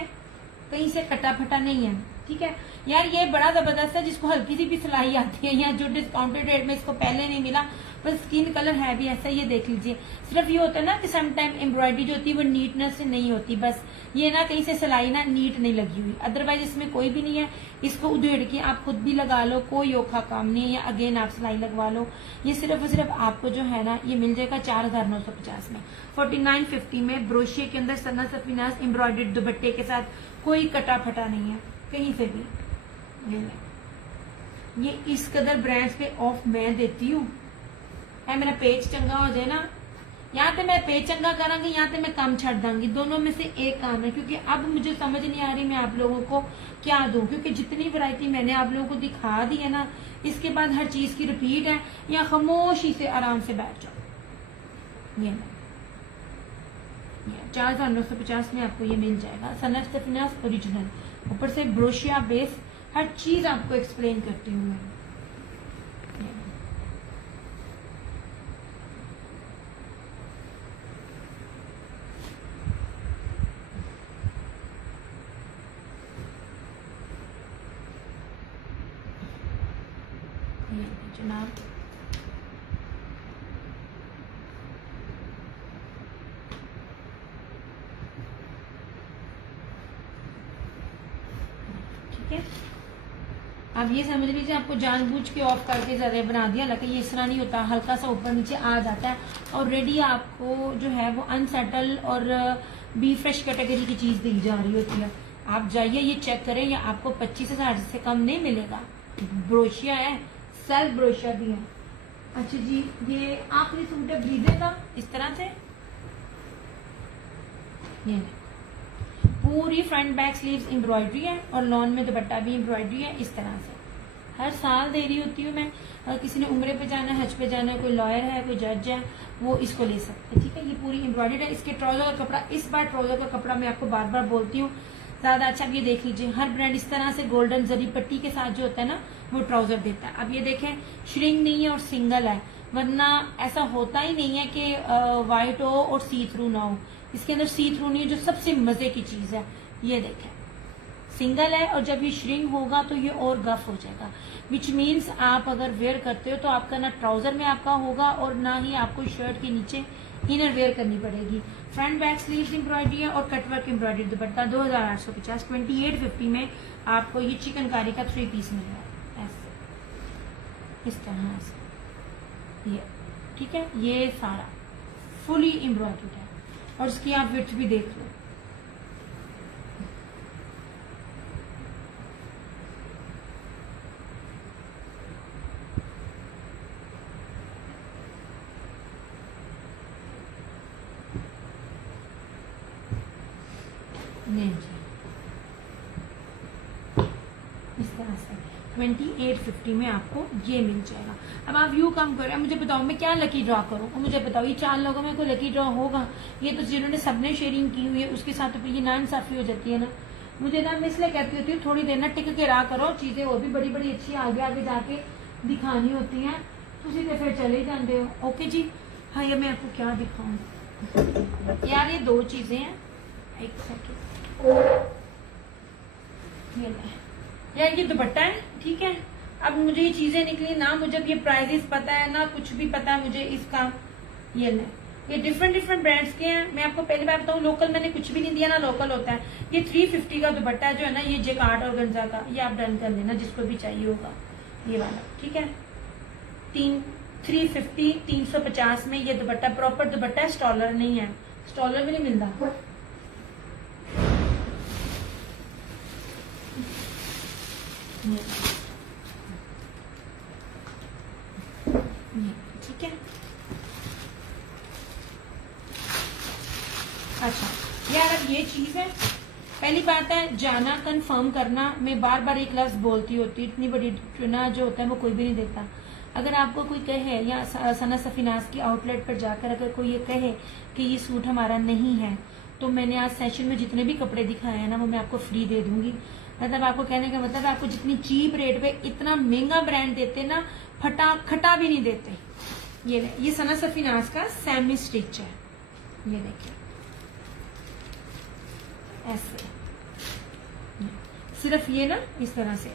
कहीं से कटा फटा नहीं है, ठीक है यार, ये बड़ा जबरदस्त है। जिसको हल्की सी भी सिलाई आती है या जो डिस्काउंटेड रेट में इसको पहले नहीं मिला, पर स्किन कलर है भी ऐसा, ये देख लीजिए। सिर्फ ये होता है ना कि सम टाइम एम्ब्रॉयडरी जो होती है वो नीटनेस से नहीं होती, बस ये ना कहीं से सिलाई ना नीट नहीं लगी हुई, अदरवाइज इसमें कोई भी नहीं है। इसको उधेड़ के आप खुद भी लगा लो, कोई औखा काम नहीं है, या अगेन आप सिलाई लगवा लो। ये सिर्फ और सिर्फ आपको जो है ना ये मिल जाएगा 4,950 में, 4950 में, ब्रोशिया के अंदर सना सफीनाज एम्ब्रॉयडर्ड दुपट्टे के साथ, कोई कटा फटा नहीं है कहीं से भी। ये इस कदर ब्रांड्स पे ऑफ मैं देती हूँ, है मेरा पेज चंगा हो जाए ना, यहाँ पे मैं पेज चंगा करांगी, यहाँ पे मैं काम छड़ दूंगी, दोनों में से एक काम है। क्योंकि अब मुझे समझ नहीं आ रही मैं आप लोगों को क्या दूं, क्योंकि जितनी वैरायटी मैंने आप लोगों को दिखा दी है ना, इसके बाद हर चीज की रिपीट है, या खामोशी से आराम से बैठ जाओ। ये 4,950 में आपको ये मिल जाएगा, सना सफीनाज ओरिजिनल, ऊपर से ब्रोशिया बेस, हर चीज आपको एक्सप्लेन करती हूँ मैं। जनाब ठीक है, अब ये समझ लीजिए आपको जानबूझ के ऑफ करके ज्यादा बना दिया, हालांकि ये इस तरह नहीं होता, हल्का सा ऊपर नीचे आ जाता है। ऑलरेडी आपको जो है वो अनसेटल और बी फ्रेश कैटेगरी की चीज दी जा रही होती है। आप जाइए ये चेक करें, या आपको 25,000 से कम नहीं मिलेगा। ब्रोशिया है, सेल्फ ब्रोशिया भी है। अच्छा जी, ये आखिरी सूट है ब्रीजे का, इस तरह से ये पूरी फ्रंट बैक स्लीव्स एम्ब्रॉयडरी है और लॉन में दुपट्टा भी एम्ब्रॉयडरी है। इस तरह से हर साल दे रही होती हूँ मैं। अगर किसी ने उम्रे पे जाना है, हज पे जाना है, कोई लॉयर है, कोई जज है, वो इसको ले सकते हैं, ठीक है। ये पूरी एम्ब्रॉयडरी है। इसके ट्राउजर का कपड़ा, इस बार ट्राउजर का कपड़ा मैं आपको बार बार बोलती हूँ ज्यादा अच्छा। अब ये देख लीजिए, हर ब्रांड इस तरह से गोल्डन जरी पट्टी के साथ जो होता है ना वो ट्राउजर देता है। अब ये देखें श्रिंक नहीं है और सिंगल है, वरना ऐसा होता ही नहीं है कि व्हाइट हो और सी थ्रू ना हो। इसके अंदर सी थ्रू नहीं है, जो सबसे मजे की चीज है। ये देखें सिंगल है और जब ये श्रिंक होगा तो ये और गफ हो जाएगा, विच मीन्स आप अगर वेयर करते हो तो आपका ना ट्राउजर में आपका होगा और ना ही आपको शर्ट के नीचे इनर वेयर करनी पड़ेगी। फ्रंट बैक स्लीव्स एम्ब्रॉयडरी है और कटवर्क एम्ब्रॉयडरी दुपट्टा 2850 2850 में आपको ये चिकनकारी का 3 पीस मिल रहा है ऐसे इस तरह से। ये ठीक है, ये सारा फुली एम्ब्रॉयडर्ड है और इसकी आप विड्थ भी देख लो। नहीं जी, इस तरह से 2850 में आपको ये मिल जाएगा। अब आप यू कम करें, मुझे बताओ मैं क्या लकी ड्रॉ करूं, मुझे बताओ ये 4 लोगों में कोई लकी ड्रॉ होगा? ये तो जिन्होंने सबने शेयरिंग की हुई है उसके साथ तो ये नाइंसाफी हो जाती है ना। मुझे ना मैं इसलिए कहती होती हूँ थोड़ी देर ना टिक के रहा करो, चीजें और भी बड़ी बड़ी अच्छी आगे आगे जाके दिखानी होती हैं, तुसी तो फिर चले जाते हो। ओके जी, हाँ ये मैं आपको क्या दिखाऊं यार, ये 2 चीजें हैं, एक सेकेंड। यार ये दुपट्टा है, ठीक है। अब मुझे ये चीजें निकली ना, मुझे ये प्राइजेस पता है ना कुछ भी पता है मुझे इसका। ये डिफरेंट ब्रांड्स के हैं। मैं आपको पहली बार बताऊं, लोकल मैंने कुछ भी नहीं दिया ना, लोकल होता है। ये 350 का दुपट्टा जो है ना, ये जेकार्ड और गंजा का, ये आप डन कर लेना जिसको भी चाहिए होगा ये वाला, ठीक है। 350 350 में ये दुपट्टा प्रॉपर दुपट्टा है, स्टॉलर नहीं है, स्टॉलर भी नहीं मिलता। ठीक है। अच्छा यार अब ये चीज है, पहली बात है जाना कंफर्म करना। मैं बार बार एक लफ्ज बोलती होती, इतनी बड़ी चुना जो होता है वो कोई भी नहीं देता। अगर आपको कोई कहे या सना सफीनाज की आउटलेट पर जाकर अगर कोई ये कहे कि ये सूट हमारा नहीं है, तो मैंने आज सेशन में जितने भी कपड़े दिखाए हैं ना वो मैं आपको फ्री दे दूंगी। मतलब आपको कहने का मतलब आपको जितनी चीप रेट पे इतना महंगा ब्रांड देते ना, फटा खटा भी नहीं देते। ये सना सफीनाज का सेमी स्टिच है, ये देखिए ऐसे, सिर्फ ये ना इस तरह से।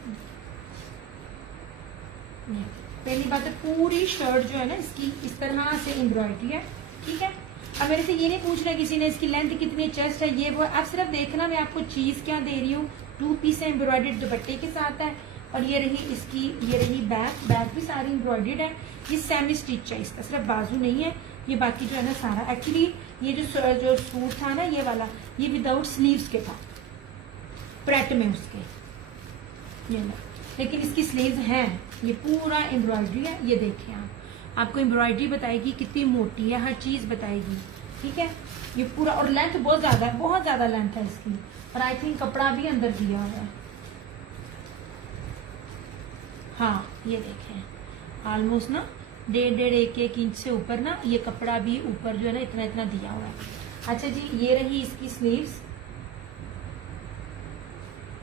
पहली बात है पूरी शर्ट जो है ना इसकी इस तरह से एम्ब्रॉयडरी है, ठीक है। अब मेरे से ये नहीं पूछना किसी ने इसकी लेंथ कितनी, चेस्ट है, ये वो। आप सिर्फ देखना मैं आपको चीज क्या दे रही हूँ। 2 पीस एम्ब्रॉयडर्ड दुपट्टे के साथ है और ये रही इसकी, ये रही बैक भी सारी एम्ब्रॉयडर्ड है। ये सेमी स्टिच है, इसका सिर्फ बाजू नहीं है, ये बाकी जो है ना सारा। एक्चुअली ये जो सूट था ना ये वाला, ये विदाउट स्लीव्स के था प्रेट में उसके, ये ना, लेकिन इसकी स्लीव्स हैं। ये पूरा एम्ब्रॉयडरी है, ये देखिए आपको एम्ब्रॉयडरी बताएगी कितनी मोटी है, हर चीज बताएगी, ठीक है। ये पूरा और लेंथ बहुत ज्यादा है, बहुत ज्यादा लेंथ है इसकी, और आई थिंक कपड़ा भी अंदर दिया हुआ है। हाँ ये देखें ऑलमोस्ट ना 1.5 इंच से ऊपर ना ये कपड़ा भी ऊपर जो है ना इतना इतना दिया हुआ है। अच्छा जी, ये रही इसकी स्लीव्स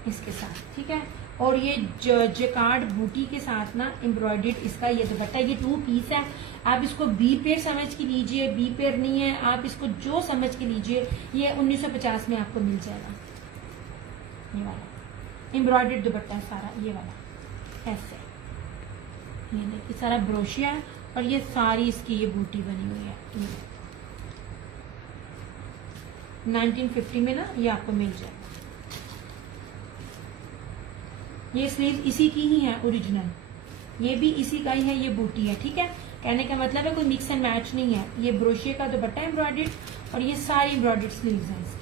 इसके साथ, ठीक है। और ये जकार्ड बूटी के साथ ना एम्ब्रॉयडर्ड इसका ये दुपट्टा, ये 2 पीस है। आप इसको बी पेयर समझ के लीजिए, बी पेयर नहीं है, आप इसको जो समझ के लीजिए। ये 1950 में आपको मिल जाएगा, ये वाला एम्ब्रॉयडर्ड दुपट्टा है सारा, ये वाला ऐसे। ये देखिए सारा ब्रोशिया है और ये सारी इसकी ये बूटी बनी हुई है। 1950 में ना ये आपको मिल जाएगा। ये स्लीव इसी की ही है ओरिजिनल, ये भी इसी का ही है, ये बूटी है, ठीक है। कहने का मतलब है कोई मिक्स एंड मैच नहीं है। ये ब्रोशिया का दुपट्टा एम्ब्रॉयडर्ड और ये सारी एम्ब्रॉयडर्ड स्लीव्स हैं इसकी।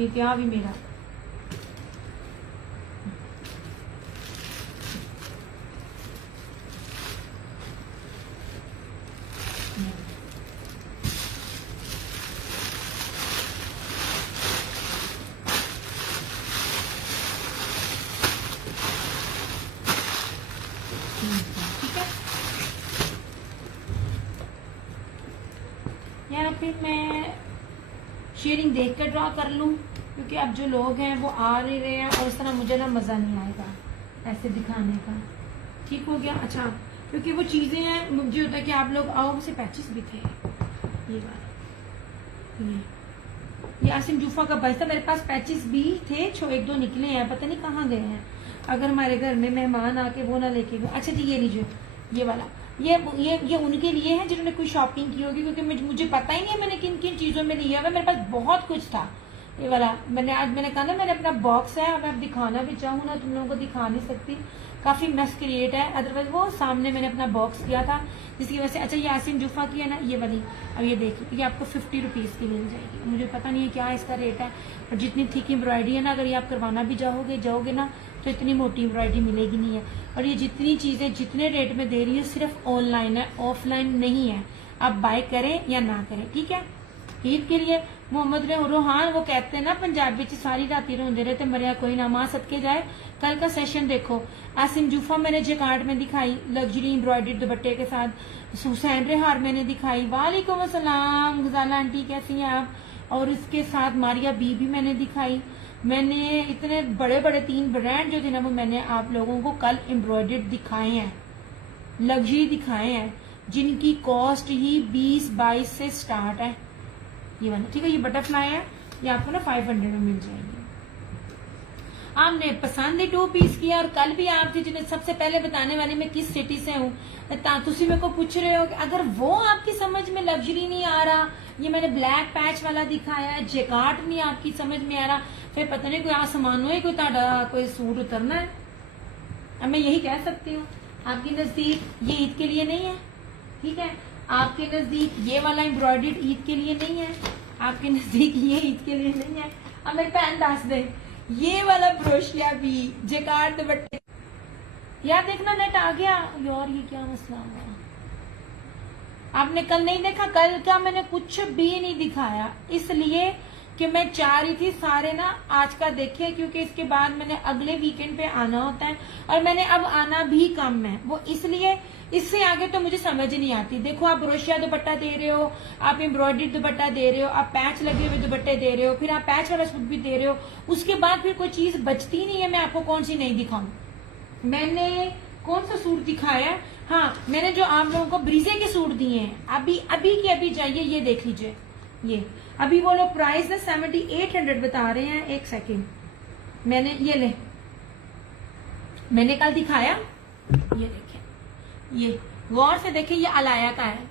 ये क्या भी मेरा फिर मैं शेयरिंग देख कर ड्रॉ कर लूं क्योंकि अब जो लोग हैं वो आ नहीं रहे हैं और इस तरह मुझे ना मज़ा नहीं आएगा ऐसे दिखाने का। ठीक हो गया। अच्छा, क्योंकि वो चीज़ें हैं, मुझे होता है कि आप लोग आओ। से पैचेस भी थे ये वाला, ये आसिम जूफा का बस था। मेरे पास पैचेस भी थे, 1-2 निकले हैं, पता नहीं कहाँ गए हैं। अगर हमारे घर में मेहमान आके वो ना लेके गए। अच्छा जी, ये लीजिए ये वाला, ये उनके लिए है जिन्होंने कोई शॉपिंग की होगी, क्योंकि मुझे पता ही नहीं है मैंने किन किन चीजों में लिया हुआ। मेरे पास बहुत कुछ था। ये वाला मैंने कहा ना, मैंने अपना बॉक्स है, अब मैं दिखाना भी चाहूँ ना तुम लोगों को दिखा नहीं सकती, काफी मेस क्रिएट है। अदरवाइज वो सामने मैंने अपना बॉक्स किया था जिसकी वजह से। अच्छा, ये आसिम जूफा की है ना ये वाली, अब ये देखिए, ये आपको 50 रुपीज़ की मिल जाएगी। मुझे पता नहीं है क्या इसका रेट है, और जितनी थिक एम्ब्रॉयडरी है ना, अगर ये आप करवाना भी जाओगे ना तो इतनी मोटी एम्ब्रॉयडरी मिलेगी नहीं है। और ये जितनी चीजें जितने रेट में दे रही है सिर्फ ऑनलाइन है, ऑफलाइन नहीं है। आप बाय करें या ना करें, ठीक है। ईद के लिए मोहम्मद रोहान वो कहते हैं ना पंजाबी च सारी राती रोंदे रहे थे मरिया कोई ना, मां सदके जाए। कल का सेशन देखो, आसिम जूफा मैंने जेकार्ड में दिखाई लग्जरी एम्ब्रॉयडरी दुपट्टे के साथ। हुसैन रेहार मैंने दिखाई। वालेकुम अस्सलाम गजाला आंटी, कैसी हैं आप। और इसके साथ मारिया बी भी मैंने दिखाई। मैंने इतने बड़े बड़े 3 ब्रांड जो थे ना वो मैंने आप लोगों को कल एम्ब्रॉयडर्ड दिखाए हैं, लग्जरी दिखाए हैं, जिनकी कॉस्ट ही 20-22 से स्टार्ट है। ये वाला ठीक है, ये बटरफ्लाई है, ये आपको ना 500 में मिल जाएगी। आपने पसंद ही 2 पीस किया, और कल भी आप थी जिन्हें सबसे पहले बताने वाली मैं किस सिटी से हूँ। तुसी मेरे को पूछ रहे हो कि अगर वो आपकी समझ में लग्जरी नहीं आ रहा, ये मैंने ब्लैक पैच वाला दिखाया है, जेकार्ड नहीं आपकी समझ में आ रहा, फिर पता नहीं कोई आसमान हो कोई ताड़ा कोई सूट उतरना है। अब मैं यही कह सकती हूँ, आपके नजदीक ये ईद के लिए नहीं है, ठीक है। आपके नजदीक ये वाला एम्ब्रॉयडर्ड ईद के लिए नहीं है, आपके नजदीक ये ईद के लिए नहीं है। अब मेरी बहन दस दे, ये वाला ब्रोशिया भी जेकार्ड दुपट्टे, यार देखना नेट आ गया यार, ये क्या मसला हुआ। आपने कल नहीं देखा, कल क्या मैंने कुछ भी नहीं दिखाया, इसलिए कि मैं चाह रही थी सारे ना आज का देखे, क्योंकि इसके बाद मैंने अगले वीकेंड पे आना होता है, और मैंने अब आना भी कम है, वो इसलिए इससे आगे तो मुझे समझ नहीं आती। देखो, आप ब्रोशिया दुपट्टा दे रहे हो, आप एम्ब्रॉयडरी दुपट्टा दे रहे हो, आप पैच लगे हुए दुपट्टे दे रहे हो, फिर आप पैच वाला सूट भी दे रहे हो, उसके बाद फिर कोई चीज बचती नहीं है। मैं आपको कौन सी नहीं दिखाऊं, मैंने कौन सा सूट दिखाया है। हाँ, मैंने जो आप लोगों को ब्रीजे के सूट दिए हैं, अभी के अभी जाइए, ये देख लीजिए, ये अभी वो लोग प्राइस है 7800 बता रहे हैं। एक सेकेंड, मैंने ये ले, मैंने कल दिखाया, ये देखें, ये गौर से देखें, ये अलाया का है,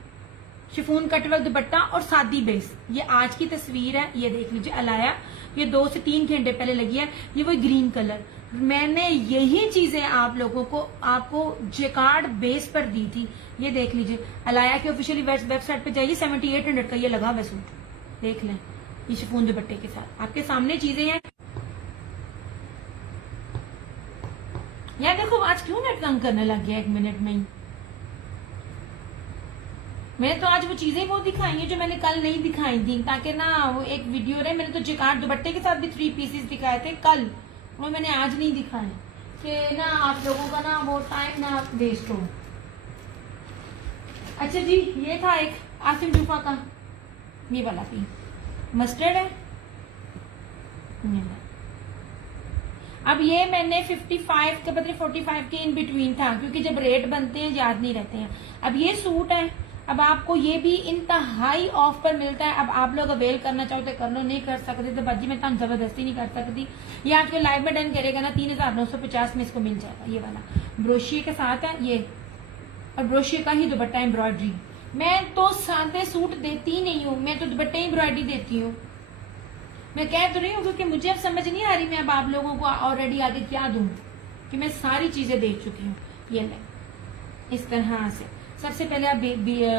शिफॉन कटवर्क दुपट्टा और सादी बेस। ये आज की तस्वीर है, ये देख लीजिए अलाया, ये 2 से 3 घंटे पहले लगी है। ये वो ग्रीन कलर, मैंने यही चीजें आप लोगों को आपको जेकार्ड बेस पर दी थी। ये देख लीजिए, अलाया की ऑफिशियली वेबसाइट पे जाइए, 7800 का ये लगा हुआ सूट, देख लें, ये शिफॉन दुपट्टे के साथ आपके सामने चीजें हैं। यार देखो, आज क्यों नेट तंग करने लग गया 1 मिनट में ही। मैंने तो आज वो चीजें बहुत दिखाई हैं जो मैंने कल नहीं दिखाई थी, ताकि ना वो एक वीडियो रहे। मैंने तो जेकार्ड दुपट्टे के साथ भी 3 पीसेस दिखाए थे कल, वो मैंने आज नहीं दिखाए, कि ना आप लोगों का ना वो टाइम ना वेस्ट हो। अच्छा जी, ये था एक आसिम जूफा का, ये वाला भी मस्टर्ड है। अब ये मैंने 55 के बदले 45 के इन बिटवीन था, क्योंकि जब रेट बनते हैं याद नहीं रहते हैं। अब ये सूट है, अब आपको ये भी इंतहाई ऑफ पर मिलता है। अब आप लोग अवेल करना चाहो तो कर लो, नहीं कर सकते तो बाजी मैं तुम जबरदस्ती नहीं कर सकती। ये आपके लाइव में डन करेगा ना 3950 में इसको मिल जाएगा। ये वाला ब्रोशिया के साथ है ये, और ब्रोशिया का ही दुपट्टा एम्ब्रॉयडरी। मैं तो सादे सूट देती नहीं हूँ, मैं तो दुपट्टे एम्ब्रॉयडरी देती हूँ। मैं कह तो रही हूँ क्योंकि मुझे अब समझ नहीं आ रही मैं अब आप लोगों को ऑलरेडी आगे क्या दूं, कि मैं सारी चीजें देख चुकी हूँ। ये ले, इस तरह से सबसे पहले आप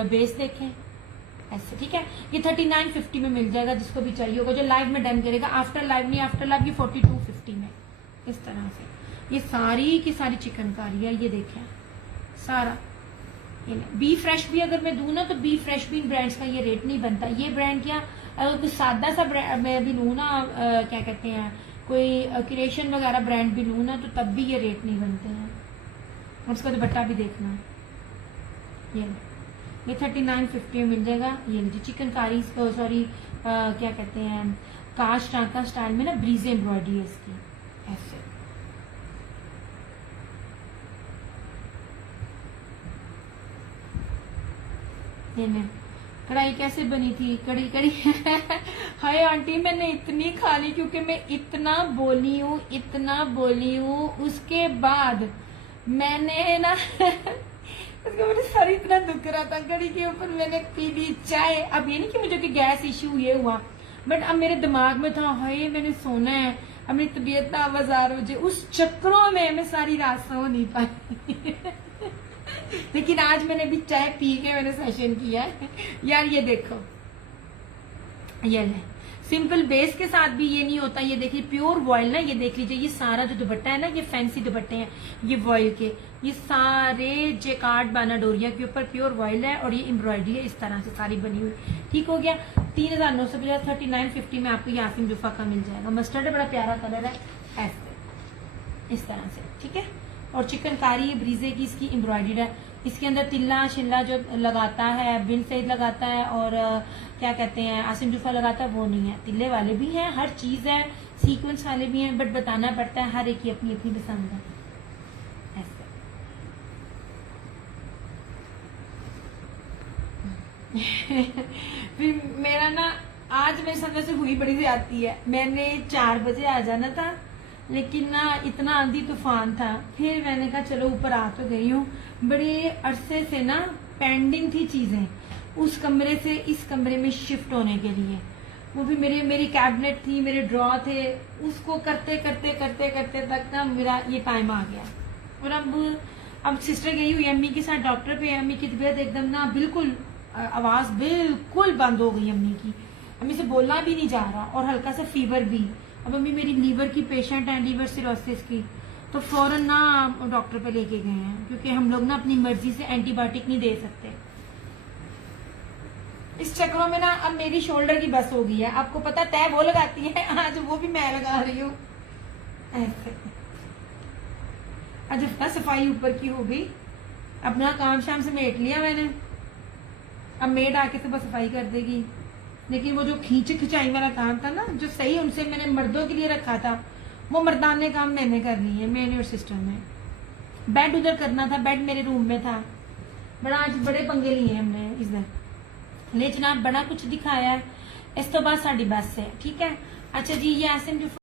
बेस देखें ऐसे, ठीक है। ये 3950 में मिल जाएगा जिसको भी चाहिए होगा, जो लाइव में डन करेगा। आफ्टर लाइव नहीं, आफ्टर लाइव ये 4250 में, इस तरह से। ये सारी की सारी चिकनकारी है, ये देखें सारा। ये बी फ्रेश भी अगर मैं दूं ना, तो बी फ्रेश भी इन ब्रांड्स का ये रेट नहीं बनता। ये ब्रांड क्या, अगर कुछ सादा सा मैं भी लूँ ना, क्या कहते हैं, कोई क्रिएशन वगैरह ब्रांड भी लूँ ना, तो तब भी ये रेट नहीं बनते हैं। और उसका दुपट्टा भी देखना, ये 3950 में मिल जाएगा। ये लीजिए चिकनकारी, सॉरी क्या कहते हैं, काश टांका स्टाइल में ना ब्रीजे एम्ब्रॉयडरी है इसकी, ऐसे। कढ़ाई कैसे बनी थी? कड़ी कड़ी हाय आंटी मैंने इतनी खा ली क्योंकि मैं इतना बोली हूँ, इतना बोली हूँ। उसके बाद मैंने ना उसका मेरे सर इतना दुख रहा था, कड़ी के ऊपर मैंने पी ली चाय। अब ये नहीं कि मुझे कि गैस इश्यू ये हुआ, बट अब मेरे दिमाग में था हाय मैंने सोना है, अब मेरी तबीयत ना आवाजार हो जाए। उस चक्रों में मैं सारी रात सो नहीं पाई लेकिन आज मैंने भी चाय पी के मैंने सेशन किया है। यार ये देखो, ये ले सिंपल बेस के साथ भी ये नहीं होता। ये देखिए प्योर वॉयल ना, ये देख लीजिए, ये सारा जो दुपट्टा है ना, ये फैंसी दुपट्टे हैं ये वॉयल के, ये सारे जेकार्ड बानाडोरिया के ऊपर प्योर वॉयल है और ये एम्ब्रॉयडरी है इस तरह से सारी बनी हुई। ठीक हो गया। 3950 3950 में आपको ये आसिम जुफा का मिल जाएगा। मस्टर्ड है, बड़ा प्यारा कलर है, ऐसे इस तरह से। ठीक है। और चिकनकारी ब्रीजे की इसकी एम्ब्रॉयडरी है। इसके अंदर तिल्ला शिल्ला जो लगाता है बिन सईद लगाता है और क्या कहते हैं आसिम जुफा लगाता है, वो नहीं है। तिल्ले वाले भी हैं, हर चीज है, सीक्वेंस वाले भी हैं, बट बताना पड़ता है, हर एक की अपनी अपनी पसंद है। ऐसे फिर मेरा ना आज मेरे साथ वैसे हुई बड़ी ज्यादती है। मैंने 4 बजे आ जाना था, लेकिन ना इतना आंधी तूफान था। फिर मैंने कहा चलो ऊपर आ तो गई हूँ, बड़े अरसे से ना पेंडिंग थी चीजें उस कमरे से इस कमरे में शिफ्ट होने के लिए। वो भी मेरी कैबिनेट थी, मेरे ड्रॉ थे, उसको करते करते करते करते तक ना मेरा ये टाइम आ गया। और अब सिस्टर गई हुई अम्मी के साथ डॉक्टर पे। अम्मी की तबीयत एकदम ना बिल्कुल, आवाज बिल्कुल बंद हो गई अम्मी की, अम्मी से बोलना भी नहीं जा रहा, और हल्का सा फीवर भी। अब अम्मी मेरी लीवर की पेशेंट है, लीवर सिरोसिस की, तो फौरन ना डॉक्टर पे लेके गए हैं, क्योंकि हम लोग ना अपनी मर्जी से एंटीबायोटिक नहीं दे सकते। इस चक्रों में ना अब मेरी शोल्डर की बस हो गई है। आपको पता तय वो लगाती है, आज वो भी मैं लगा रही हूँ ऐसे। आज सफाई ऊपर की हो गई, अपना काम शाम से मेट लिया मैंने, अब मेड आके सुबह सफाई कर देगी। लेकिन वो जो खिंचाई वाला काम था ना, जो सही उनसे मैंने मर्दों के लिए रखा था, वो मर्दाने काम मैंने कर ली है, मैंने और सिस्टर ने। बेड उधर करना था, बेड मेरे रूम में था। बड़ा आज बड़े पंगे लिए हमने इधर। ले जनाब, बड़ा कुछ दिखाया है। इस तो बाद साड़ी बस है। ठीक है। अच्छा जी, ये आसिम जुफा